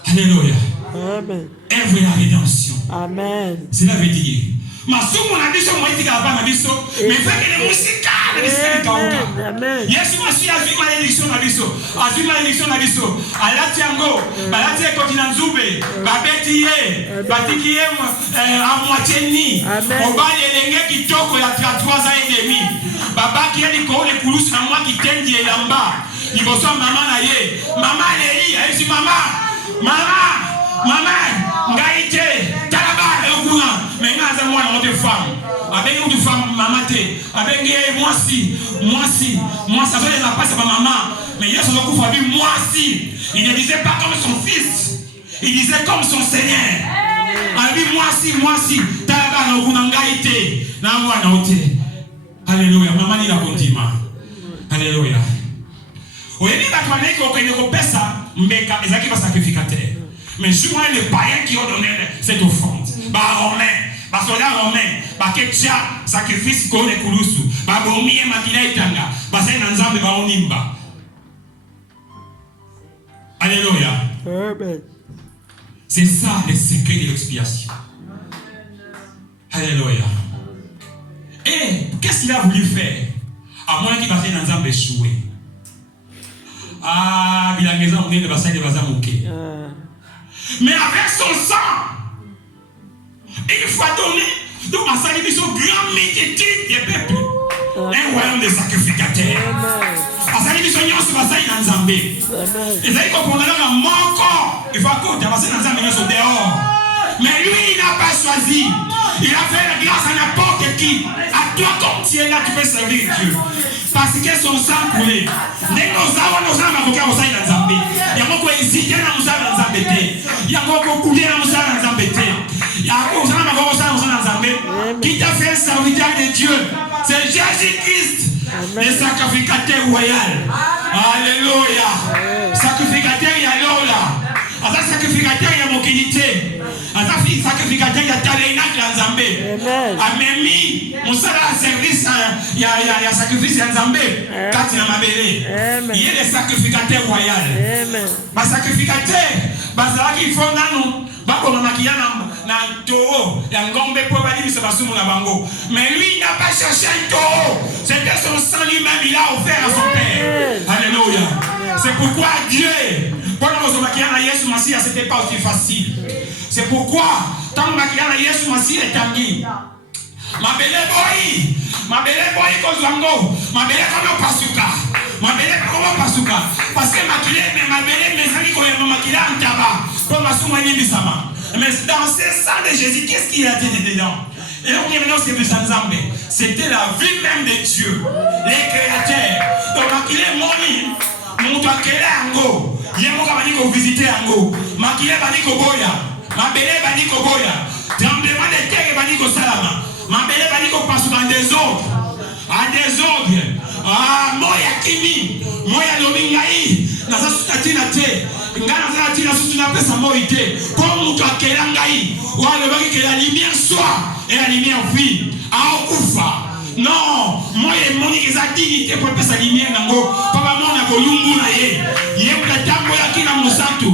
Alléluia. Amen. Œuvre la rédemption. Amen. Cela veut dire. Masumu na biso moitika hapa na biso. Mais fait que les musiques les kauka. Amen. Yesu masi azi malédiction na biso. Azi malédiction na biso. Alati yango. Balati ekotina nzube. Babeti ye. Batiki ye à moitié ni. Mobali elenge kitoko ya 33 ans et demi. Babaki ye likolo le kulusu na mwa kitendi elamba. Liboso mama na ye. Mama Eli, aisi mama. Mama, ngaite, talaba elokuna. Mais ngaza mwana mote femme. Avec une femme maman te. Avec moi si ça fait la passe à maman. Mais il y a son coup fa moi si. Il ne disait pas comme son fils. Il disait comme son Seigneur. Avec moi si talaba elokuna ngaite. Na mwana ote. Alléluia. Maman ni la kontima. Alléluia. Oyebi bato baneki okende kopesa mbeka ezaki basacrificateur. Mais souvent les païens qui ont donné cette offrande. Romains, soldats romains, baketia sacrifice kone kulusu, bomie makina itanga, basai na Nzambe baonimba. Alléluia. Amen. C'est ça le secret de l'expiation. Alléluia. Et qu'est-ce qu'il a voulu faire? À moins qu'il basai na Nzambe échoué. Ah, bilangeza on est de basai de bazamuke. Mais avec son sang, il faut donner donc à sa mission grande multitude des peuples. Un royaume de sacrificateurs. À sa mission, il y a ce bassin dans Nzambe. Et ça, il comprend là mon corps. Il faut que tu passes dans Nzambe sur dehors. Mais lui, il n'a pas choisi. Il a fait la grâce à n'importe qui. À toi, comme tu es là, tu peux servir Dieu. Parce que son sang coulé. Dès que nous avons avocat au sein de Nzambe. Il y a beaucoup hésité dans nous avons Nzambe. Il y a beaucoup coulé dans nous avons Nzambe. Il y a beaucoup de Nzambe. Qui t'a fait serviteur de Dieu? C'est Jésus-Christ, le sacrificateur royal. Alléluia. Sacrificateur, il y a là. À ça, sacrificateur, il y a mobilité. À ça, sacrificateur, il y a taléna de Nzambe. Amemi, on sera à service, il y a sacrifice de Nzambe. Quand il y a ma belle. Il y a le sacrificateur royal. Ma sacrificateur, basala qui font nous. Bako makia na taureau ya ngombe pour bali se basumu na bango. Mais lui il n'a pas cherché un taureau. C'était son sang lui-même il a offert à son père. Alléluia. C'est pourquoi Dieu pendant que makia na Yesu Masia c'était pas aussi facile. C'est pourquoi tant makia na Yesu Masia est tangi. Ma belle boy kozango. Ma belle comme pasuka. Ma belle comme pasuka. Parce que ma belle mes amis ko ya makila antaba. Mais dans ce sang de Jésus, qu'est-ce qu'il a dit dedans? Et donc, c'était la vie même de Dieu, les créateurs. Donc, il est moni, mon toit qui est ango, il y a mon camarade qui visiter ango, ma qui est bani koboya, ma belle bani koboya, Tremblement de terre bani ko salama. Mabele bani ko pasu dans des ordres. À des ordres. Ah, moya kimi. Moya lomingai. Nasa sunatina te. Ngana za tina susuna pesa moite. Comme mutu akela ngai. Wale baki que la lumière soit et la lumière fuit. A okufa. Non, moi et mon dignité pour passer la lumière nango. Papa mon a kolumbu na ye. Ye mkatambo ya kina musatu.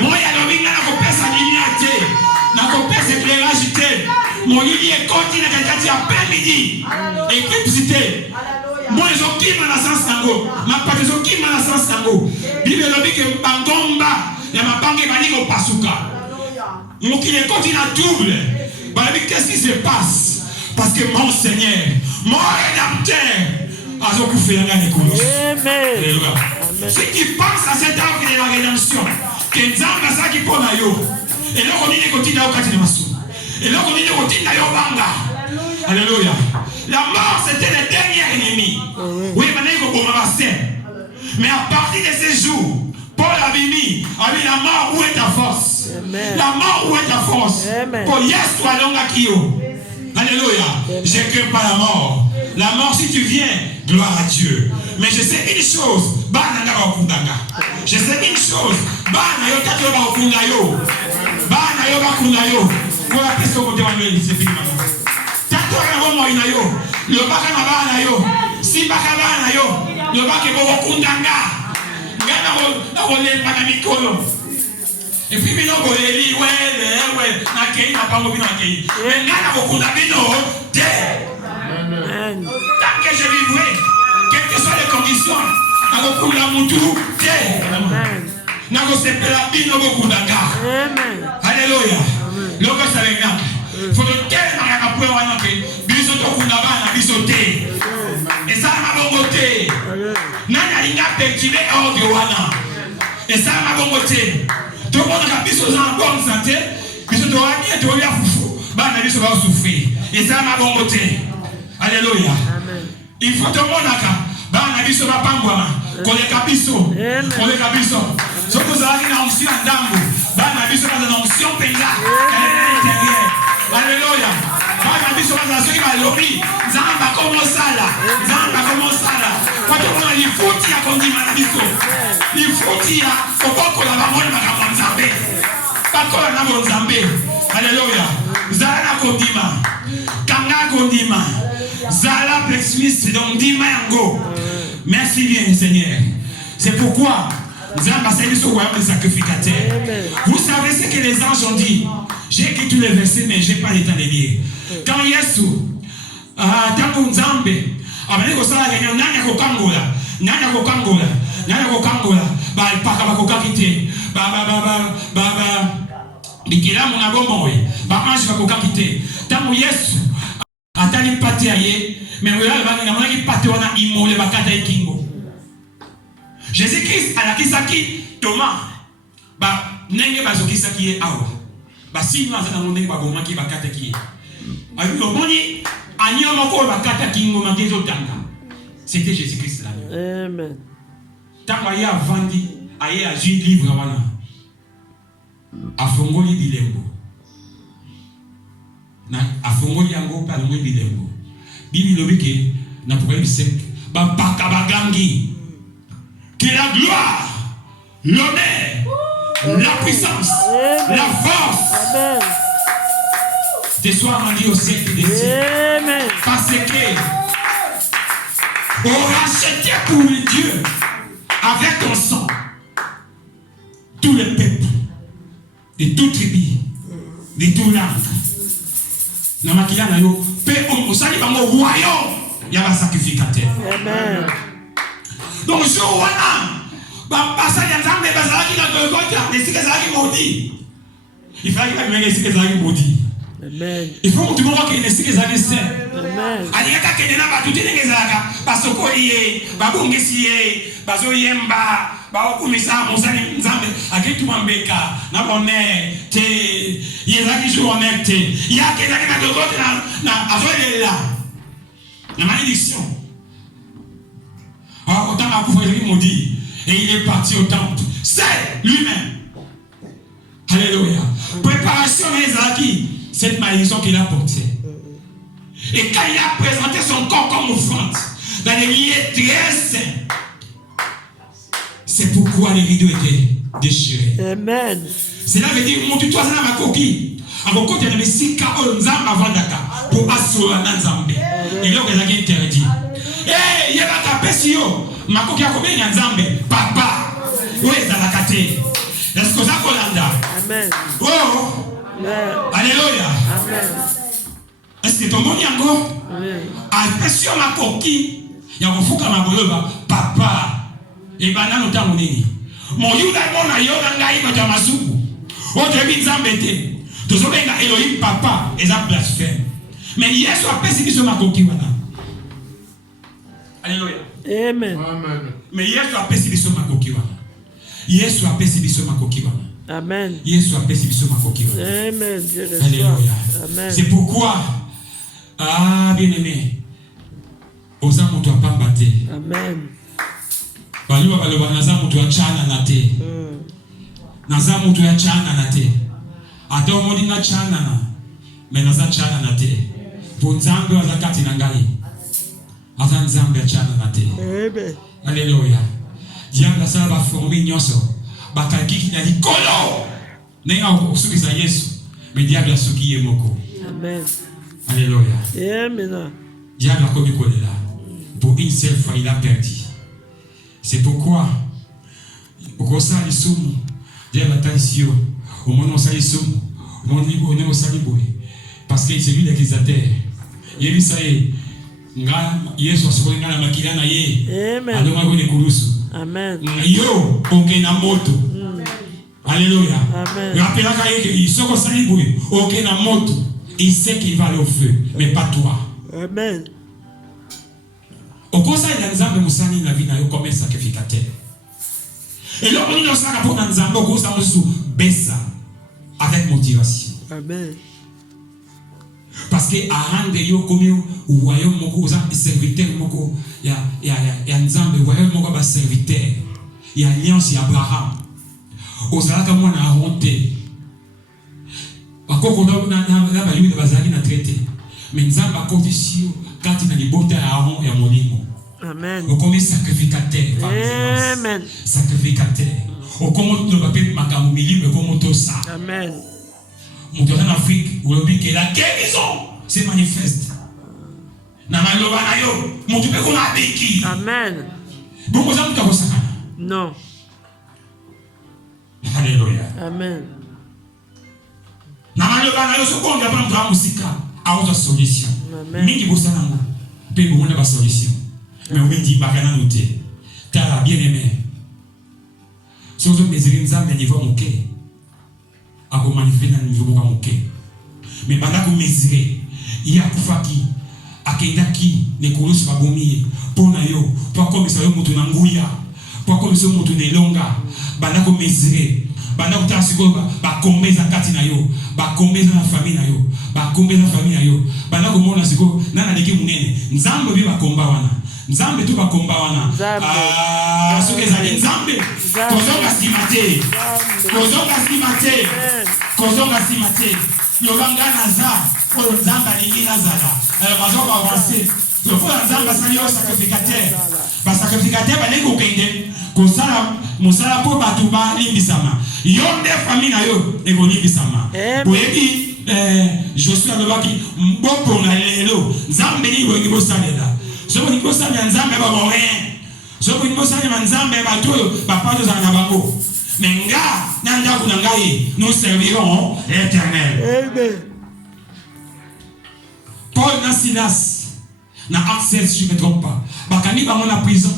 Moi ya lominga na ko pesa lumière te. Na ko pesa éclairage te. Mon lumière continue na ya après-midi. Éclipsité. Moi ils ont qui na sens nango. Ma pas ils ont qui na sens nango. Bible lobi que bangomba ya mabange bani ko pasuka. Mon qui continue à double. Bah qu'est-ce qui se passe? Parce que mon Seigneur, mon rédempteur, a occupé la Nicolas. Amen. Si tu penses à cette œuvre de la rédemption, que Nzamba ça qui prend à yo, et là on dit que tu n'as aucun massou, et là on dit que tu n'as banga. Alléluia. La mort c'était le dernier ennemi. Oui, maintenant il faut qu'on m'avasse. Mais à partir de ces jours, Paul a dit la mort où est ta force? Amen. La mort où est ta force? Pour yes toi longa kio. Alléluia. Je ne crains pas la mort. La mort, si tu viens, gloire à Dieu. Mais je sais une chose. Je sais une chose. Et puis, nous avons dit, ouais, nakei, n'a pas envie nakei. Mais nous avons dit, tant que je vivrai, quelles que soient les conditions, nous avons dit, nous avons dit, alléluia. L'homme c'est l'exemple. Il faut que quelqu'un puisse voir que biso to kundaba na biso te. Et ça m'a bongoté. Nana linga pertibe ordre wana. Et ça m'a bongoté. Tout le monde a biso en bonne santé. Biso to ani to ya fufu. Ba na biso va souffrir. Et ça m'a bongoté. Alléluia. Il faut tout le monde ba na biso va pangwama. Koleka biso. Koleka biso. Ce que vous avez dans l'onction à Dambo. Ba na biso dans l'onction penga. Alléluia. Bana biso baza soki balobi nzamba komosala kwa tokona lifuti ya kondima na biso lifuti ya kokokola bamoni makambo nzambe bakola na bo nzambe. Alléluia. Zala na kondima kanga kondima zala pessimiste donc ndima yango. Merci bien Seigneur. C'est pourquoi Nzamba c'est le royaume des sacrificateurs. Vous savez ce que les anges ont dit. J'ai écrit tous les versets, mais je n'ai pas le temps de lire. Quand Yesu, tangu Nzambe, abali kosala réunion, nani akokangola, ba paka bakokakite, bikila muna bombowe, ba ange bakokakite. Tangu Yesu, atali pate aye, mais voilà ba ngana ki pate wana imole bakata ikingo. Jésus-Christ alakisaki Thomas, ba nenge bazokisaki ye awa. Basi nous avons demandé ba goma ki bakata ki. Abi ko moni anyama ko bakata ki ngoma kezo tanga. C'était Jésus-Christ là. Amen. Tant aya vandi aya a jui livre wana. Afongoli bilembo. Na afongoli yango pa ngoli bilembo. Bibi lobike na Proverbe 5 ba baka bagangi. Que la gloire, l'honneur, la puissance, la force te soient rendues au siècle des siècles. Parce que on racheté pour Dieu avec ton sang tous les peuples de toute tribu, de toute langue. Namakila na yo pe on sali bango royaume ya ba sacrificateur. Amen. Donc je wana bapasa ya Nzambe bazalaki na Golgotha esika ezalaki maudit. Il fallait que bamenge esika ezalaki maudit. Amen. Il faut que tout le monde ait esika ezalaki saint. Amen. Aliyaka kende na batu te ndenge ezalaka basokoli ye babongisi ye bazoyemba baokumisa mosali Nzambe akituma mbeka na bonheur te yezalaki sur honneur te yake ezalaki na Golgotha na azoyelela na malédiction. Alors, autant il maudit et il est parti au temple. C'est lui-même. Alléluia. Préparation Ezaki. cette malédiction qu'il a portée. Et quand il a présenté son corps comme offrande, dans les lieux très saints, c'est pourquoi les rideaux étaient déchirés. Amen. Cela veut dire, mon tutoie, c'est ma coquille. Alors, quand il y a des sika, on zamba avant Dakar, pour assurer un zambé. Et là, on a interdit. Eh, il y a la capession. Ma coquille a combien de zambé? Papa. Où est la cate? Est-ce que ça colanda? Amen. Oh. Amen. Alléluia. Amen. Est-ce que ton monde y a encore? Amen. Attention ma coquille. Il y a un fou comme un boloba. Papa. Et banane autant mon nini. Mon yuda mon ayona ngai ma jamasuku. O debi nzambete. Tozobenga Elohim papa et ça blasphème. Mais Yesu a pesé biso ma coquille wana. Alléluia. Amen. Mais Yesu a pesé biso ma coquille wana. Yesu a pesé biso ma coquille wana. Amen. Yesu a pesé biso ma coquille wana. Amen. Je reçois. Alléluia. Amen. C'est pourquoi, ah bien aimé, aux âmes tu as pas battu. Amen. Baliwa baliwa nazamu tu achana na te. Nazamu tu achana na te. Ata omoni na chana na. Mais naza chana na te. Pour nzambe wazakati na ngai. Ata nzambe achana na te. Amen. Alléluia. Diable ça va former nyonso. Bakaki na likolo. Nenga usukisa Yesu. Mais diable asuki yemoko. Amen. Alléluia. Amen. Diable a commis quoi là. Pour une seule fois, il a perdu. C'est pourquoi, au ça, les sommes, Dieu va t'aider au moment où ça, les sommes, au moment où ça, les bois. Parce que c'est lui l'accusateur. Il dit ça, Yesu asukoni na makila na ye. Amen. Adoma kwenye kurusu. Amen. Yo, onge na moto. Alléluia. Amen. Rappelez-vous qu'il soko sali boy, onge na moto. Il sait qu'il va aller au feu, mais pas toi. Amen. Au conseil de Nzambe musani na vie na yo comme sacrificateur. Et là on nous saka pour Nzambe au conseil sous besa avec motivation. Amen. Parce que à rendre yo comme au royaume moko za serviteur moko ya Nzambe royaume moko ba serviteur. Ya alliance Abraham. Ozalaka mwana a honte. Bakoko na ba yuda bazali na traité. Mais Nzambe a condition quand il a des bottes à Aaron et à Molimo. Amen. Au comme sacrificateur. Amen. Sacrificateur. Au comme le papier makamumili, mais comme tout ça. Amen. Mon en Afrique, où le but que la guérison se manifeste. Namaloba na yo, mon tu peux qu'on a béki. Amen. Bon, vous avez tout ça. Non. Alléluia. Amen. Namaloba na yo, ce qu'on a pas de musica, à autre solution. Amen. Mingi bossa nango, pe bon na ba solution. Mais on dit pas kana noter. T'as bien aimé. Si vous mesurez Nzambe niveau moké, à vous manifester dans niveau moké. Mais pendant que vous mesurez, il y a kufaki, akendaki, ne kurusu babomiye, pona yo, pour comme ça yo mutu na nguya, pour comme ça mutu ne longa, pendant que vous mesurez, pendant que vous ba combien za kati na yo, ba combien na famille na yo, ba combien na famille na yo, pendant que mona siko na na leki munene, Nzambe bi ba komba wana. Nzambe tu ba komba wana. Ah, soke za Nzambe. Kozonga simate. Kozonga simate. Kozonga simate. Yobanga naza. Pour Nzambe ni nazala. Alors bazoka avancer. Le faut Nzambe sali yo sacrificateur. Ba sacrificateur ba lengo kende. Kosala musala po batu ba limbisama. Yonde famille na yo ego limbisama. Boyebi Josué alobaki mboko na lelo. Nzambe ni bo ngibo salela. Soko ni kosa ya Nzambe ba moyen. Soko ni kosa ya Nzambe ba toyo ba pato za na bango. Menga na ndaku na ngai nous servirons l'Éternel. Amen. Paul na Silas na Actes 16 si je ne me trompe pas. Bakani bango na prison.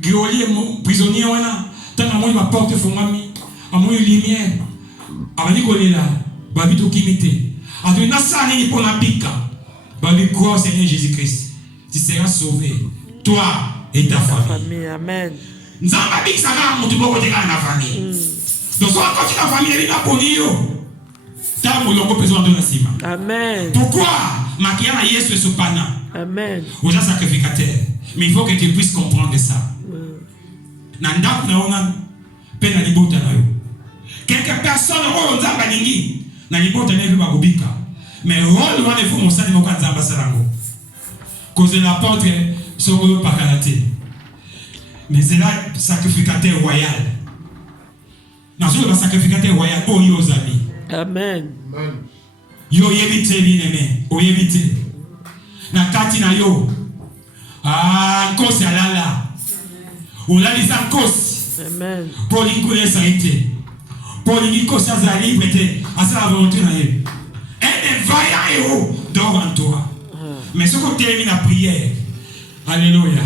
Gioli prisonnier wana tanga mo ba porte fongami. Amoyo lumière. Abani kolela ba bitu kimite. Atu na sani ni pour la pika. Bah, lui crois Seigneur Jésus-Christ, tu seras sauvé, toi et ta famille. Amen. Nzamba big saka mutu boko teka na famille. Donc soit quand tu la famille elle est là pour yo. Ta mulongo besoin de la sima. Amen. Pourquoi makia na Yesu sopana? Amen. Vous êtes sacrificateur, mais il faut que tu puisses comprendre ça. Nanda na ona pena libota na yo. quelques personnes oyo nzambe alingi na libota nevi bakobika mais rôle wana efo mosali moko ya nzambe asalango cause l'apôtre soko pakala te mais c'est là sacrificateur royal nazoloba sacrificateur royal oyo ozali Amen. yo oyebi te bien-aimé oyebi te na kati na yo nkosi alala olalisa nkosi Amen. mpo olingi koyesa ye te mpo olingi nkosi azala libre te asala volonté na ye un vaillant héros dort en toi mais soki otelemi na prière alléluia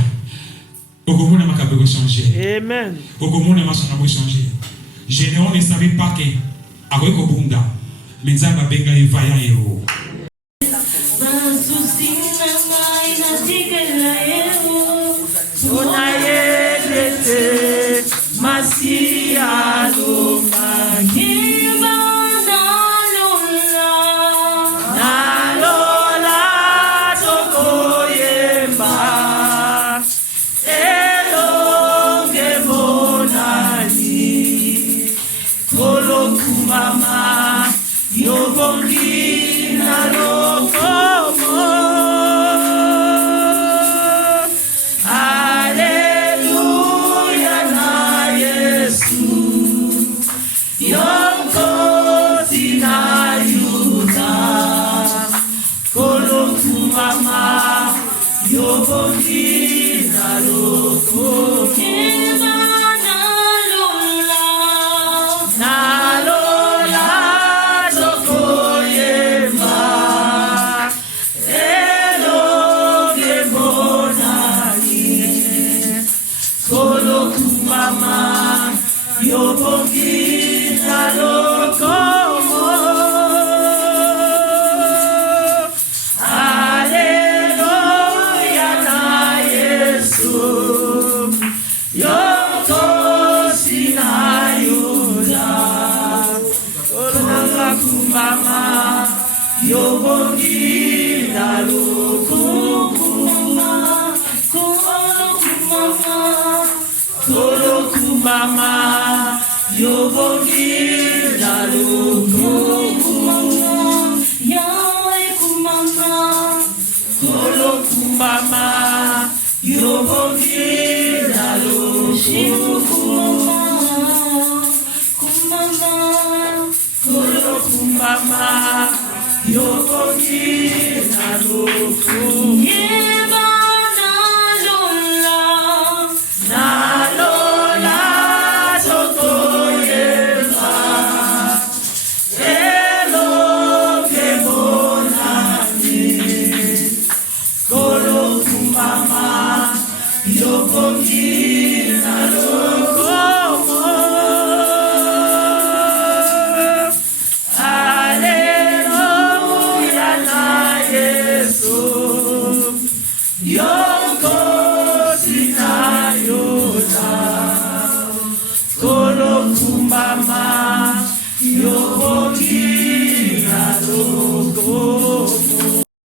okomona makambo ekochanger Amen. okomona makambo ekochanger Gédéon ne savait pas que akoki kobunda mais nzambe abenga ye vaillant héros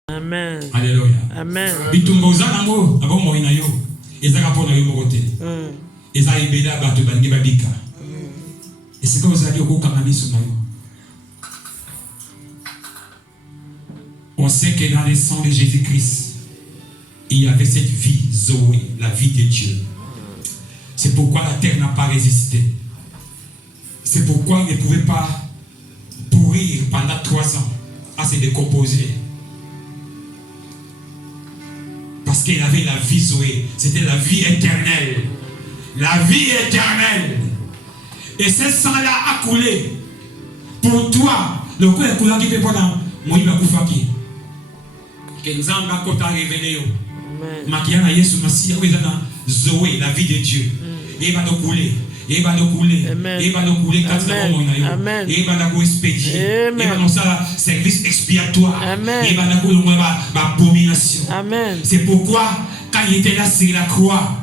Amen. Alléluia. Amen. Bitumba uzanango abo moina yo ezaka pona yo mokote eza ibeda bato bangi babika esika ozali okokanga miso na yo. On sait que dans le sang de Jésus-Christ il y avait cette vie Zoé, la vie de Dieu. C'est pourquoi la terre n'a pas résisté. C'est pourquoi il ne pouvait pas pourrir pendant 3 ans à se décomposer. Parce qu'il avait la vie Zoé. C'était la vie éternelle. La vie éternelle. Et ce sang-là a coulé. Pour toi, le coup est coulé qui peut pas dans Moïba Koufaki. Que nous avons révélé. Makiana Yesu Masia, Zoé, la vie de Dieu. Et il va nous couler. Il va nous couler. Il va nous couler. Amen. Il va nous expédier. Il va nous faire service expiatoire. Il va nous couler abomination. Amen. C'est pourquoi, quand il était là sur la croix,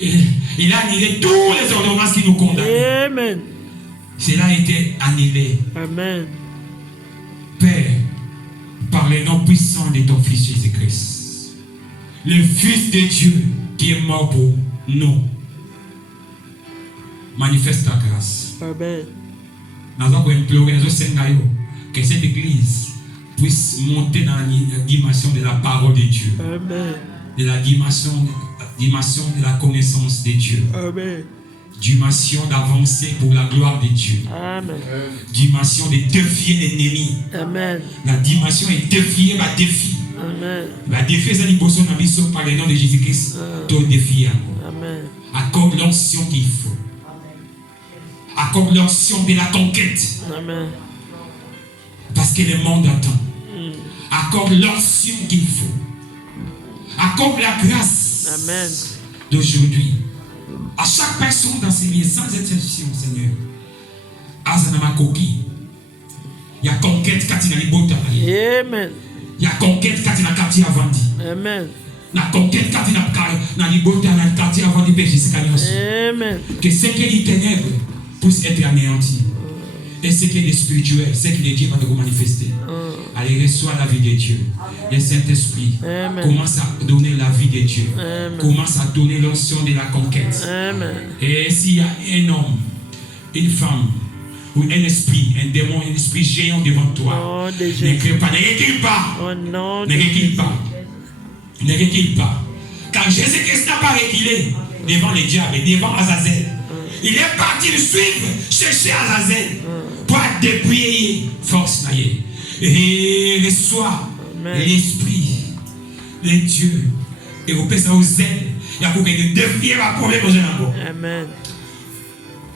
il a annulé toutes les ordonnances qui nous condamnaient. Amen. Cela a été annulé. Amen. Père, par le nom puissant de ton Fils Jésus-Christ, le Fils de Dieu qui est mort pour nous, manifeste ta grâce. Amen. nous avons imploré que cette église puisse monter dans la dimension de la parole de Dieu. Amen. De la dimension de la connaissance de Dieu. Amen. Dimension d'avancer pour la gloire de Dieu. Amen. Dimension de défier l'ennemi. Amen. La dimension est défier ma défi. Amen. La défi c'est l'imposition par le nom de Jésus-Christ. Tout défi. Amen. Accorde l'onction qu'il faut. Accorde l'onction de la conquête. Amen. Parce que le monde attend. Accorde l'onction qu'il faut. Accorde la grâce. Amen. D'aujourd'hui. À chaque personne dans ces lieux, sans exception, Seigneur. Azanama Koki. Il y a conquête quand il y a les bottes. Amen. Il y a conquête quand il y a quartier avant dit. Amen. La conquête quand il y a les bottes dans le quartier avant dit péché. Amen. Que ce qui est des ténèbres puisse être anéanti. Et ce qui est des spirituels, ce qui est Dieu va te manifester. Allez, reçois la vie de Dieu. Le Saint-Esprit commence à donner la vie de Dieu. Commence à donner l'onction de la conquête. Amen. Et s'il y a un homme, une femme, ou un esprit, un démon, un esprit géant devant toi, ne crains pas, ne recule pas. Ne recule pas. Ne recule pas. Car Jésus-Christ n'a pas reculé devant les diables, devant Azazel. Il est parti le suivre, chercher Azazel pour dépouiller force naïe. Et reçois l'esprit de Dieu. Et vous pensez aux ailes. Il y a pour que tu deviennes un problème aux gens. Amen.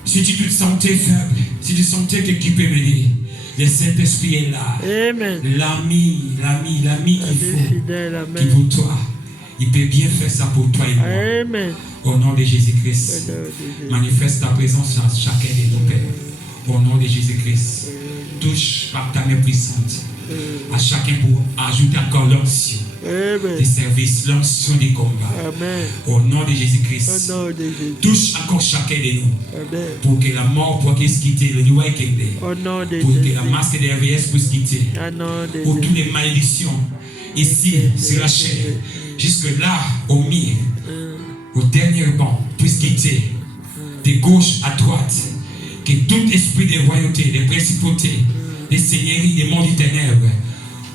Si tu te sentais faible, si tu sentais que tu peux m'aider, le Saint-Esprit est là. Amen. L'ami qu'il faut, qui pour toi. Il peut bien faire ça pour toi et moi. Amen. Au nom de Jésus-Christ, manifeste ta présence dans chacun de nos pères. Au nom de Jésus-Christ, touche par ta main puissante à chacun pour ajouter encore l'onction des services, l'onction des combats. Amen. Au nom de Jésus-Christ, touche encore chacun de nous. Amen. Pour que la mort puisse quitter le niveau pour que la masse de RVS puisse quitter. Pour toutes les malédictions ici sur la chair, jusque là au milieu, au dernier banc, puisse quitter de gauche à droite. Que tout esprit de royauté, de principauté, de seigneurie, des mondes des ténèbres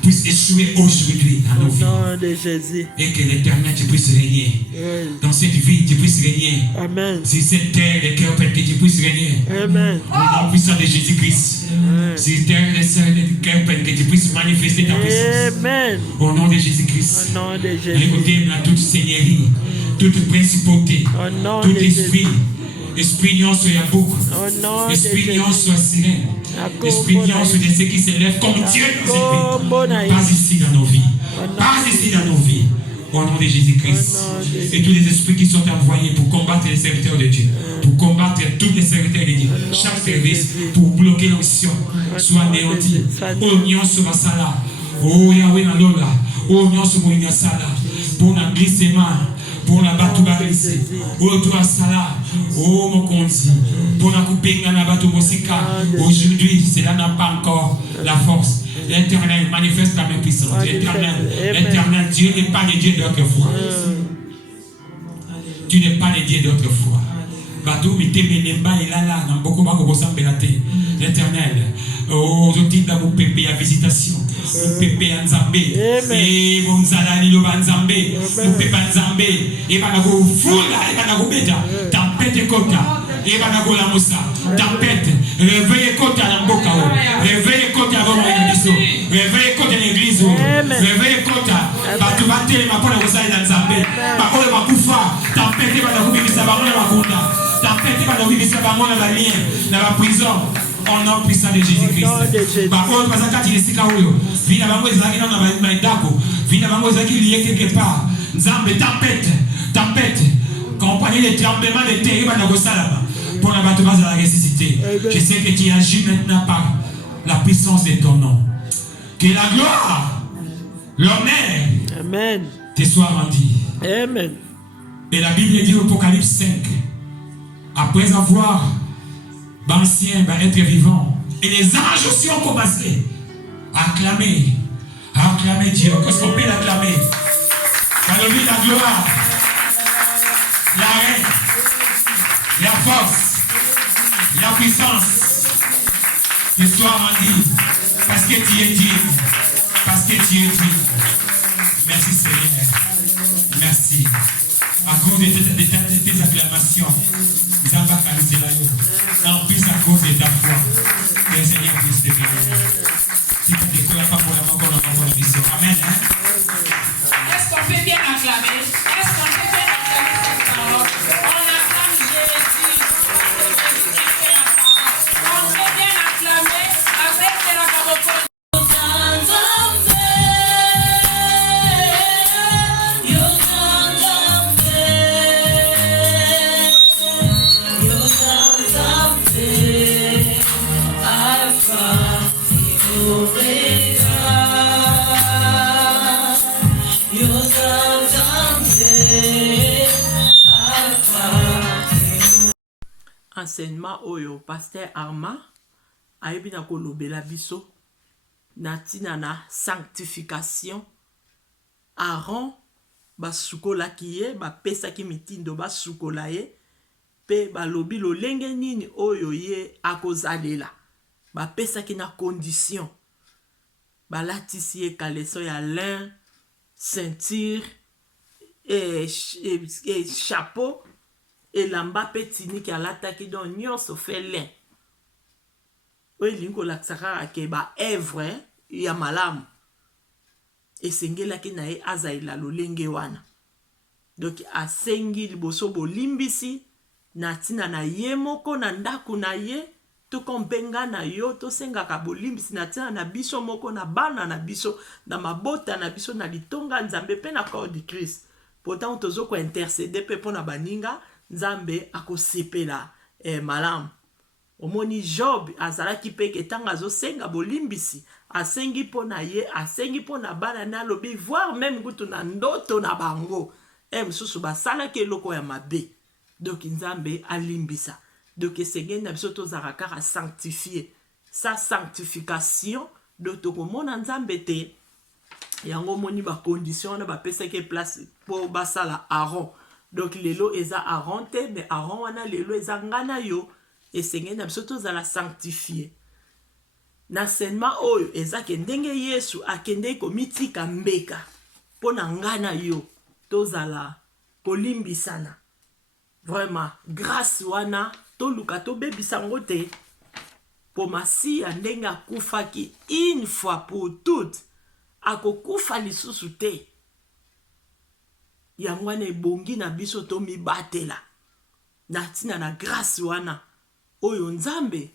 puisse échouer aujourd'hui dans nos vies. Au nom de Jésus. Et que l'éternel tu puisses régner. Dans cette vie, tu puisses régner. Amen. Sur cette terre, les cœurs que tu puisses régner. Amen. Au nom puissant de Jésus-Christ. Sur cette terre, les cœurs que tu puisses manifester ta puissance. Amen. Au nom de Jésus-Christ. Au nom de Jésus. Écoutez, toute seigneurie, toute principauté, tout esprit. Esprit niant sur Yabouk, esprit niant sur Sirène, esprit niant sur ceux qui se lèvent comme Dieu nous élevé. Pas ici dans nos vies, pas ici dans nos vies, au nom de Jésus-Christ. Et tous les esprits qui sont envoyés pour combattre les serviteurs de Dieu, pour combattre tous les serviteurs de Dieu, chaque service pour bloquer l'onction, soit anéanti. Oh, niant sur ma sala, oh Yahweh Nalola, oh niant sur mon sala, pour un glissement. Pour la bateau barisé, oh toi sala, oh mon conti, pour la couper dans la bateau mosika. Aujourd'hui, cela n'a pas encore la force. L'Éternel manifeste la même puissance. L'Éternel, Dieu n'est pas le Dieu d'autrefois. Tu n'es pas le Dieu d'autrefois. Bateau mi te menemba et là, dans beaucoup de l'Éternel, oh, je dis dans mon pépé à visitation. Nous pépé à Nzambé, et mon Zalani le Banzambé, nous pépé à Nzambé, et Banago Fula, et Banago Beta, Tapete Kota, et Banago la Moussa, Tapete, réveillez Kota dans Bokao, réveillez Kota avant l'église, réveillez Kota l'église, réveillez Kota, Batubate, ma pole Rosa et Nzambé, ma pole Makufa, Tapete Banago Bibisa Bamona Makunda, Tapete Banago Bibisa Bamona la lien, dans la prison. Au nom puissant de Jésus-Christ. Par contre, parce que tu es si kaouyo, vina bango ezaki na maidako, vina bango ezaki lié quelque part. Nzambe tempête. Comprenez les tremblements de terre va dans salama pour la bateau de la ressuscité. Je sais que tu agis maintenant par la puissance de ton nom. Que la gloire, l'honneur, amen, te soit rendue. Amen. Et la Bible dit au Apocalypse 5, après avoir l'ancien va être vivant. Et les anges aussi ont commencé à acclamer Dieu. Qu'est-ce qu'on peut l'acclamer? Alléluia, la gloire, la reine, la force, la puissance, Que soit rendu. Parce que tu es digne. Parce que tu es digne. Merci Seigneur. Merci. À cause de tes acclamations, nous avons baptisé là. En plus, à cause de ta foi, que le Seigneur puisse te bénir. Si tu ne déclares pas pour la mission. Amen. Est-ce qu'on peut bien acclamer? Est-ce qu'on peut bien acclamer cette parole? On acclame Jésus. On peut bien acclamer avec de la parole. Enseignement oyo pasteur Armand ayebi na kolobela biso na tina na sanctification. Aaron basukolaki ye bapesaki mitindo basukola ye pe balobi lolenge nini oyo ye akozalela bapesaki na condition balatisi ye kaleso ya lin, ceinture et chapeau elamba pe tiniki alataki don nyonso fe lin oyo elingi kolakisaka ake baevre ya malamu esengelaki na ye azalela lolenge wana. Donc asengi liboso bolimbisi na ntina na ye moko na ndako na ye toko mpenga na yo tosengaka bolimbisi na ntina na biso moko na bana na biso na mabota na biso na litonga nzambe pe na corps du Christ. Pourtant tozo ko interceder pe pona baninga nzambe akosepela malamu. Omoni Job azalaki pe ketanga zo senga bolimbisi asengi pona ye asengi pona bana na lobi voir même kutu na ndoto na bango msusu basala ke loko ya mabe. Donc nzambe alimbisa. Donc esengeli na biso tozala kaka sanctifier. Sa sanctification do tokomona nzambe te yango moni ba condition na ba pesa ke place pour basala Aaron. Donc lelo eza Aaron te mais Aaron wana lelo eza ngana yo esengeli na biso tozala sanctifier. Na seulement oyo eza ke ndenge Yesu akende komitika mbeka pona ngana yo tozala kolimbisana. Vraiment grâce wana toluka tobebisa ngo te po masiya ndenge akufaki une fois pour toutes akokufa lisusu te yango wana ebongi na biso tomibatela na ntina na grâce wana oyo nzambe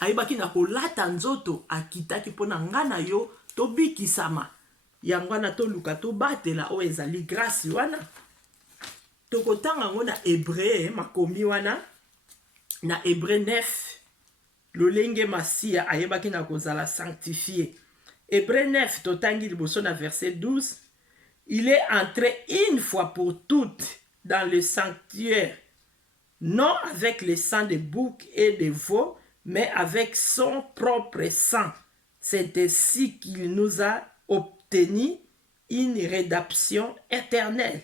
ayebaki na kolata nzoto akitaki mpona nga na yo tobikisama yango wana toluka tobatela oyo ezali grâce wana. Tokotanga ngo na Hébreu makomi wana na Hébreu 9 lolenge masiya ayebaki na kozala sanctifié. Hébreu 9 totangi liboso na verset 12. Il est entré une fois pour toutes dans le sanctuaire, non avec le sang de boucs et de veaux, mais avec son propre sang. C'est ainsi qu'il nous a obtenu une rédemption éternelle.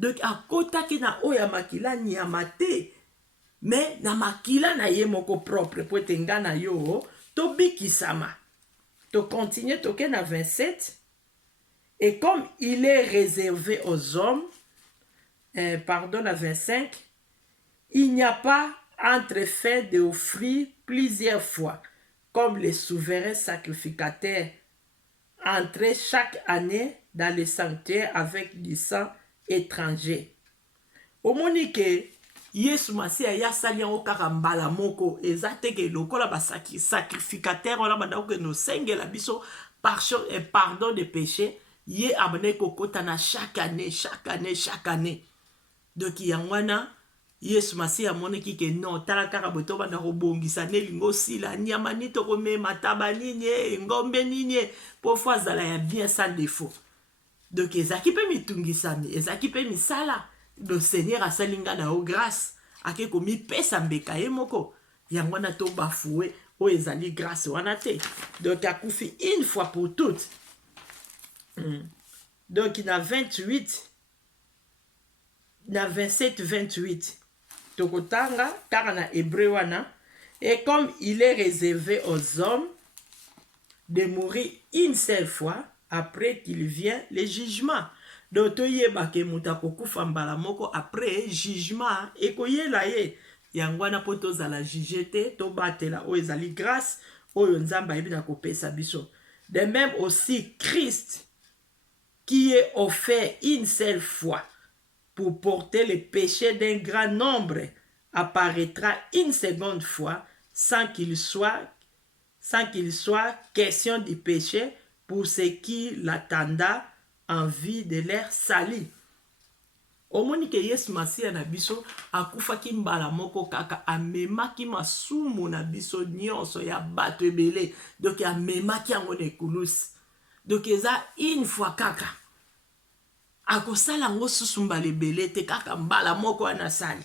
Donc akotaki na oya makila nyama te, mais na makila na ye moko propre po etenga na yo tobikisama. To continue toke na 27. Et comme il est réservé aux hommes, à 25, il n'y a pas entrefait d'offrir plusieurs fois, comme les souverains sacrificateurs entraient chaque année dans le sanctuaire avec du sang étranger. Au monique, Yesu Masiya ya sali yango kaka mbala moko ezate ke lokola ba sacrificateur wana bandako ke no sengela biso pardon de péché ye abane kokota na chaque année. Donc yangwana Yesu Masiya moneki ke non tala kaka boto banda kobongisa nelingo sila nyama ni to komema taba nini ngombe nini po fois zala ya bien sans défaut. Donc ezaki pe mitungisani ezaki pe misala le Seigneur a salinga na o grâce ake komi pesa mbeka ye moko yangwana to bafoué o ezali grâce wana te. Donc akufi une fois pour toutes. Donc il a 28 na 27 28 tokotanga kaka na Hébreu wana Et comme il est réservé aux hommes de mourir une seule fois, après qu'il vient le jugement. Donc, toyeba ke muta kokufa mbala moko après jugement ekoyela ye. Yangwana po tozala juge te, tobatela oyo ezali grâce oyo nzambe ayebi na kopesa biso. De même aussi Christ qui est offert une seule fois pour porter les péchés d'un grand nombre apparaîtra une seconde fois sans qu'il soit question du péché pour ceux qui l'attendent en vie de leur salut. Omoni ke Yesu Masiya na biso akufaki mbala moko kaka amemaki masumu na biso nyonso ya bato ebele. Donc amemaki yango na ekulusi. Donc eza une fois kaka. Akosala ngo susu mbala ebele te kaka mbala moko anasali.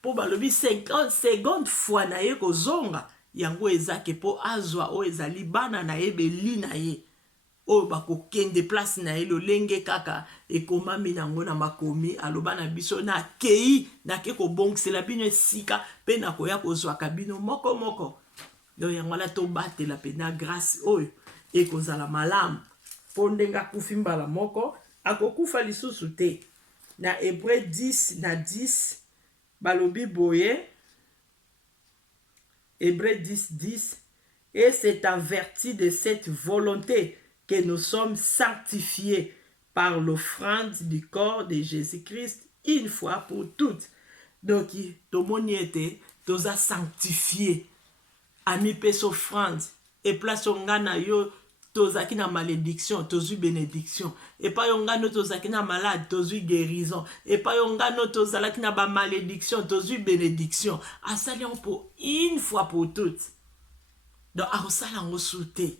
Po balobi 50 secondes fois na ye kozonga yango ezake po azwa o ezali bana na ye beli na ye. Oyo bakokende place na ye lolenge kaka ekomami nango na makomi aloba na biso na kei nake kobongisela bino esika mpe nakoya kozwaka bino moko moko. Donc yango ala tobatela mpe na grâce oyo ekozala malamu mpo ndenge akufi mbala moko akokufa lisusu te. Na Hébreu 10 na 10 balobi boye Hébreu 10 et c'est en vertu de cette volonté que nous sommes sanctifiés par l'offrande du corps de Jésus-Christ une fois pour toutes. Donc, tomoni ete toza sanctifié. Ami pes offrande. Et place ongana yo tozaki na malédiction, tozu bénédiction. Et pas yongano tozaki na malade, tozu guérison. Et pas yongano tozalaki na ba malédiction, tozu bénédiction. Asalion pour une fois pour toutes. Donc, arosala ngo souté.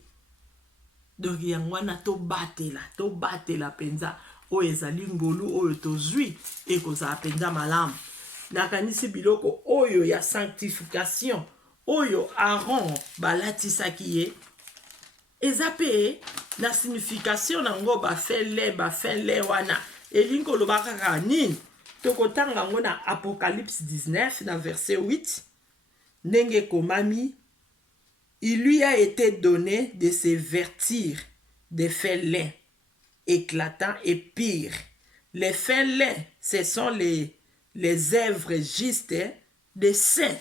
Donc yangwana tobatela penza oyo ezali ngolu oyo tozwi ekozala penza malamu. Nakanisi biloko oyo ya sanctification oyo Aaron balatisaki ye eza pe na signification nango bafele wana elingi koloba kaka nini tokotanga ngo na Apocalypse 19 na verset 8 ndenge komami. Il lui a été donné de se vêtir de faits laids, éclatants et pires. Les faits laids, ce sont les œuvres justes des saints.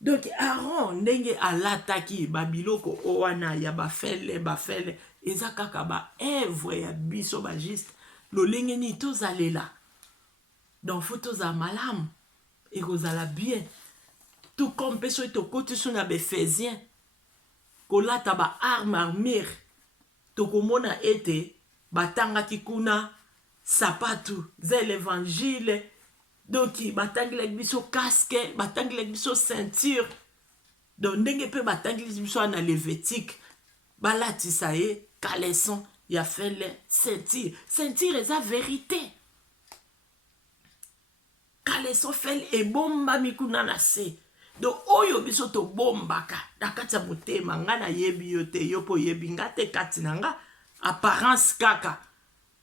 Donc Aaron ndenge alataki babiloko owana ya bafele eza kaka ba œuvre ya biso ba juste lolenge ni tozalela. Donc faut toza malamu ekozala bien. Tout comme peso tokoti so na Bephésiens kolata ba arme armure tokomona ete batangaki kuna sapatu za l'évangile. Donc batangilaki biso casque, batangilaki biso ceinture. Donc ndenge pe batangilaki biso na Lévitique balatisa ye caleçon ya fele ceinture eza vérité. Caleçon fele ebombami kuna na se. Donc oyo biso to bombaka na kati ya motema nga na yebi yo te yo po yebi nga te kati na nga apparence kaka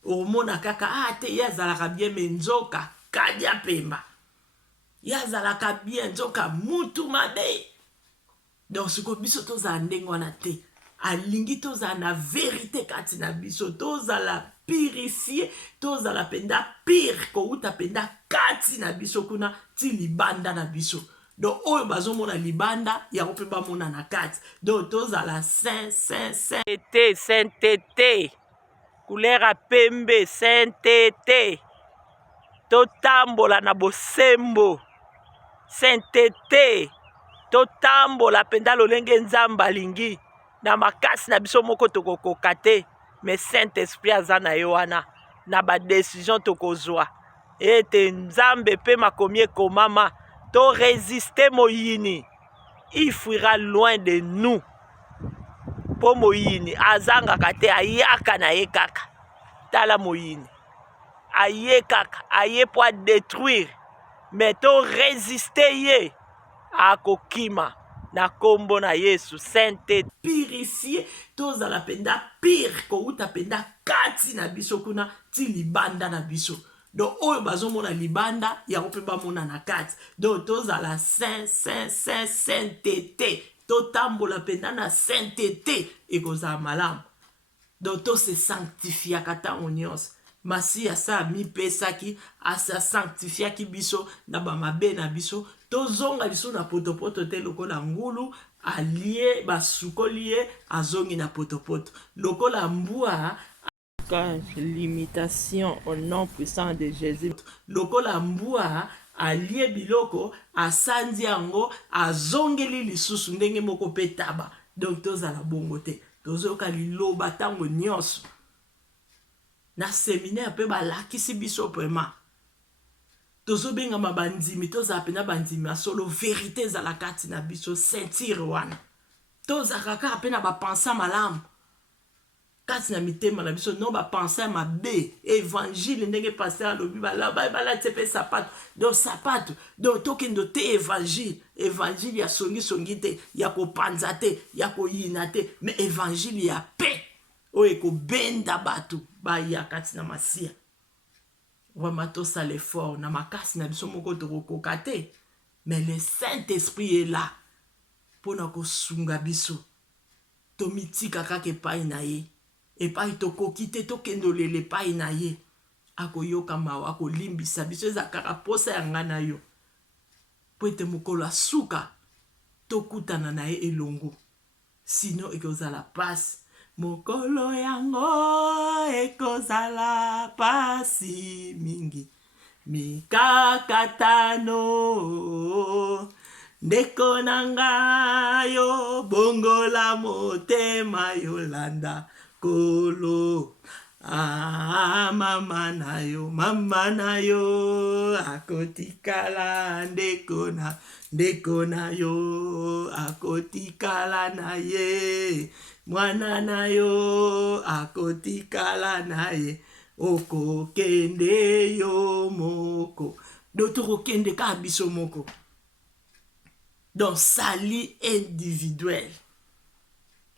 omona kaka te yazalaka bien menzoka kadia pemba yazalaka bien nzoka mutu mabe. Donc siko biso tozala ndenge wana te alingi tozala na vérité kati na biso tozala purifié tozala penda pire kouta penda kati na biso kuna ti libanda na biso. Donc oyo bazomona libanda yango mpe bamona na kati. Donc tozala sainteté couleur ya pembe sainteté totambola na bosembo sainteté totambola penda lolenge nzambe alingi na makasi na biso moko tokokoka te mais Saint-Esprit aza na yo wana na badécision tokozwa ete nzambe mpe makomi ekomama to résister moyini il fuira loin de nous. Po moyini azangaka te ayaka na ye kaka tala moyini aye kaka aye po détruire mais to résister ye akokima na kombo na Yesu sainte purifié tozala penda pire kouta penda kati na biso kuna ti libanda na biso. donc oyo bazomona libanda yango mpe bamona na kati donc tozala sainteté totambola mpenza na sainteté ekozala malamu donc tose sanctifiaka ntango nyonso masi asa mipesaki asa sanctifiaki biso na bamabe na biso tozonga liso na potopoto te lokola ngulu alie basukoli ye azongi na potopoto lokola mbwa limitation au nom puissant de Jésus lokola mbwa alie biloko asandi yango azongeli lisusu ndenge moko pe taba donc tozala bongo te tozoyoka liloba ntango nyonso na séminaire mpe balakisi biso vraiment tozobengama bandimi tozala mpena bandimi ya solo vérité ezala kati na biso ceinture wana tozalaka kaka mpe na bapensa malamu kati na mitema na biso no bapensa ya mabe évangile ndenge paster alobi balati mpe sapato donc sapato donc tokende te évangile ya songisongi te ya kopanza te ya koyina te mais évangile ya paix oyo ekobenda bato baya kati na masia vraiment tosala effort na makasi na biso moko tokokoka te mais le Saint-Esprit est là mpona kosunga biso tomitika kaka epai na ye epai tokoki te tokende olela epai na ye akoyoka mawa akolimbisa biso eza kaka posa ya ngai na yo mpo ete mokolo asuka tokutana na ye elongo sino ekozala pasi mokolo yango ekozala pasi mingi mikakatano ndeko na ngai yo bongola motema yolanda kolo mama na yo akotikala ndeko na yo akotikala na ye mwana na yo akotikala na ye okokende yo moko donc tokokende kaka biso moko donc sali individuel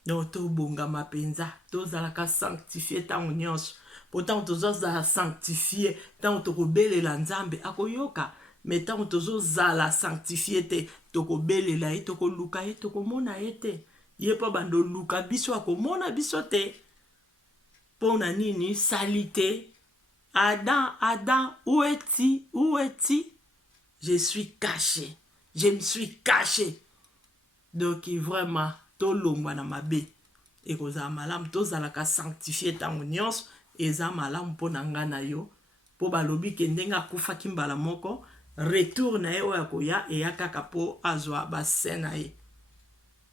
donc tobongama mpenza tozalaka sanctifie ntango nyonso po ntango tozozala sanctifie ntango tokobelela nzambe akoyoka mais ntango tozozala sanctifie te tokobelela ye tokoluka ye tokomona ye te ye mpo bandoluka biso akomona biso te mpo na nini sali te Adam où es-tu je suis caché je me suis caché donc vraiment tolongwa na mabe ekozala malamu tozalaka sanctifie ntango nyonso eza malamu mpo na ngai na yo mpo balobi ke ndenge akufaki mbala moko retour na ye oyo akoya eya kaka mpo azwa basin na ye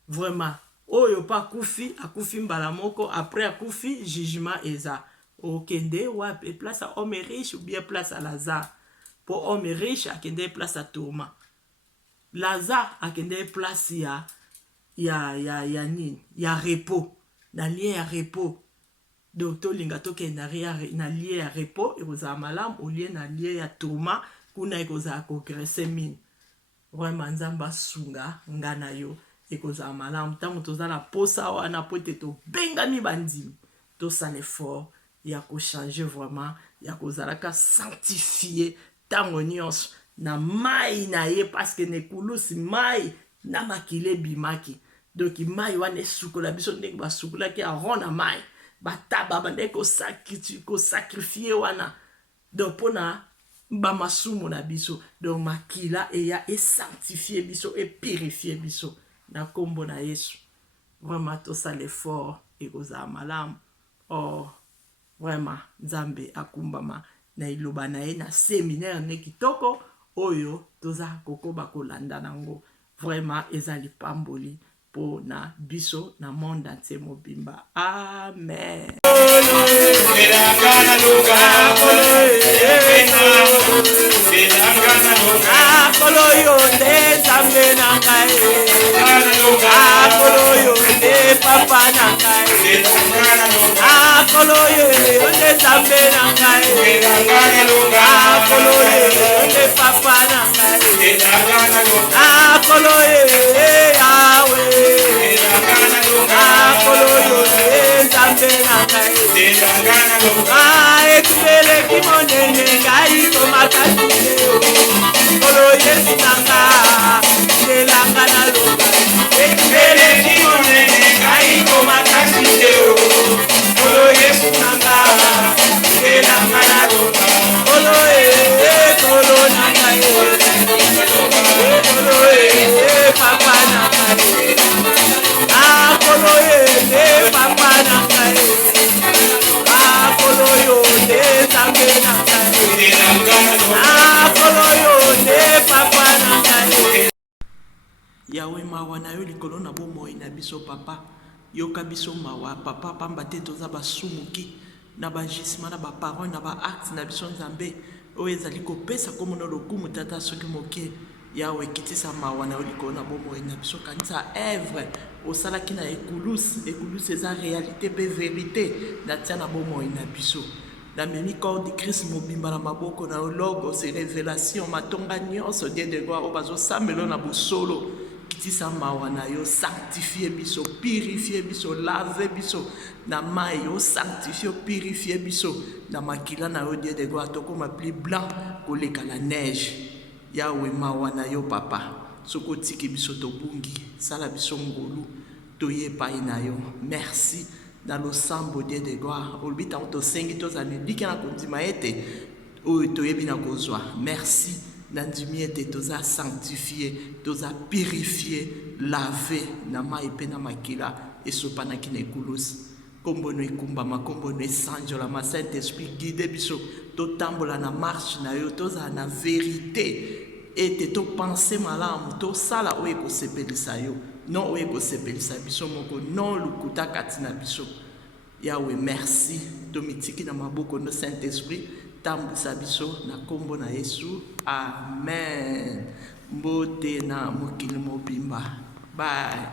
vraiment oyo mpo akufi mbala moko après akufi jugement eza okende wapi place à homme riche ou bien place à Lazare mpo homme riche akende place à tourment Lazare akende place ya nini ya repos na lie ya repos donc tolinga tokende na lie ya repos ekozala malamu olie na lie ya tourment kuna ekozala kogrese mine vraiment nzambe asunga nga na yo ekozala malamu ntango tozala posa wana po ete tobengami bandimi tosala effort ya kochange vraiment ya kozalaka sanctifie ntango nyonso na mai na ye parceke nekulusi mai na makili ebimaki donc mai wana esukola biso ndenge basukolaki aron na mai bataba bandeki kosakrifie wana donc mpona bamasumu na biso donc makila eya esanctifie biso epurifie biso na nkombo na Yesu vraiment tosala effort ekozala malamu vraiment nzambe akumbama na iloba na ye na séminaire ne kitoko oyo toza kokoba kolanda nango vraiment eza lipamboli po na biso na monde entier mobimba amen. Akolo yo nde nzambe na ngai akolo yo nde papa na ngai akolo yo nde nzambe na ngai akolo yo nde papa na ngai akolo yo yawe akolo yo nde nzambe na ngai ekubele Kibeleki monene ngai komakasi te o. Kolo Yesu nanga ndelanga na loba. Kibeleki monene ngai komakasi te o. Kolo Yesu nanga ndelanga na loba. Kolo kolo nanga kolo papa nanga kolo papa nanga kolo yo de sange nanga kolo yo de papa nanga. Yawe mawa na yo likolo na bomoi na biso papa yoka biso mawa papa pamba te toza basumuki na bagisma na baparole na baacte na biso nzambe oyo ezali kopesa komono lokumu tata soki moke yawe kitisa mawa na yo likolo na bomoi na biso kanisa evre osalaki na ekulusi eza réalité mpe vérité na tia na bomoi na biso namemi corps de Christ mobimba na maboko na yo logos révélation matonga nyonso die de gloire oyo bazosambela na bosolo kitisa mawa na yo sanctifie biso purifie biso lave biso na mai yo sanctifie purifie biso na makila na yo die de gloire tokoma plus blanc koleka la neige yawe mawa na yo papa soko tiki biso tobungi sala biso ngolu toye epai na yo merci na losambo die de gloire olobi ntango tosengi tozali liki na kondima ete oyo toyebi na kozwa merci na ndimi ete toza sanctifie toza purifie lave na mai mpe na makila esopanaki na ekulusi kombono ekumbama kombono esanjolama saint esprit guide biso totambola na marche na yo tozala na verité ete topense malamu tosala oyo ekosepelisa yo non oyo ekosepelisa biso moko non lukuta kati na biso yawe merci tomitiki na maboko no saint esprit tambwisa biso na kombo na Yesu amen mbote na mokili mobimba bye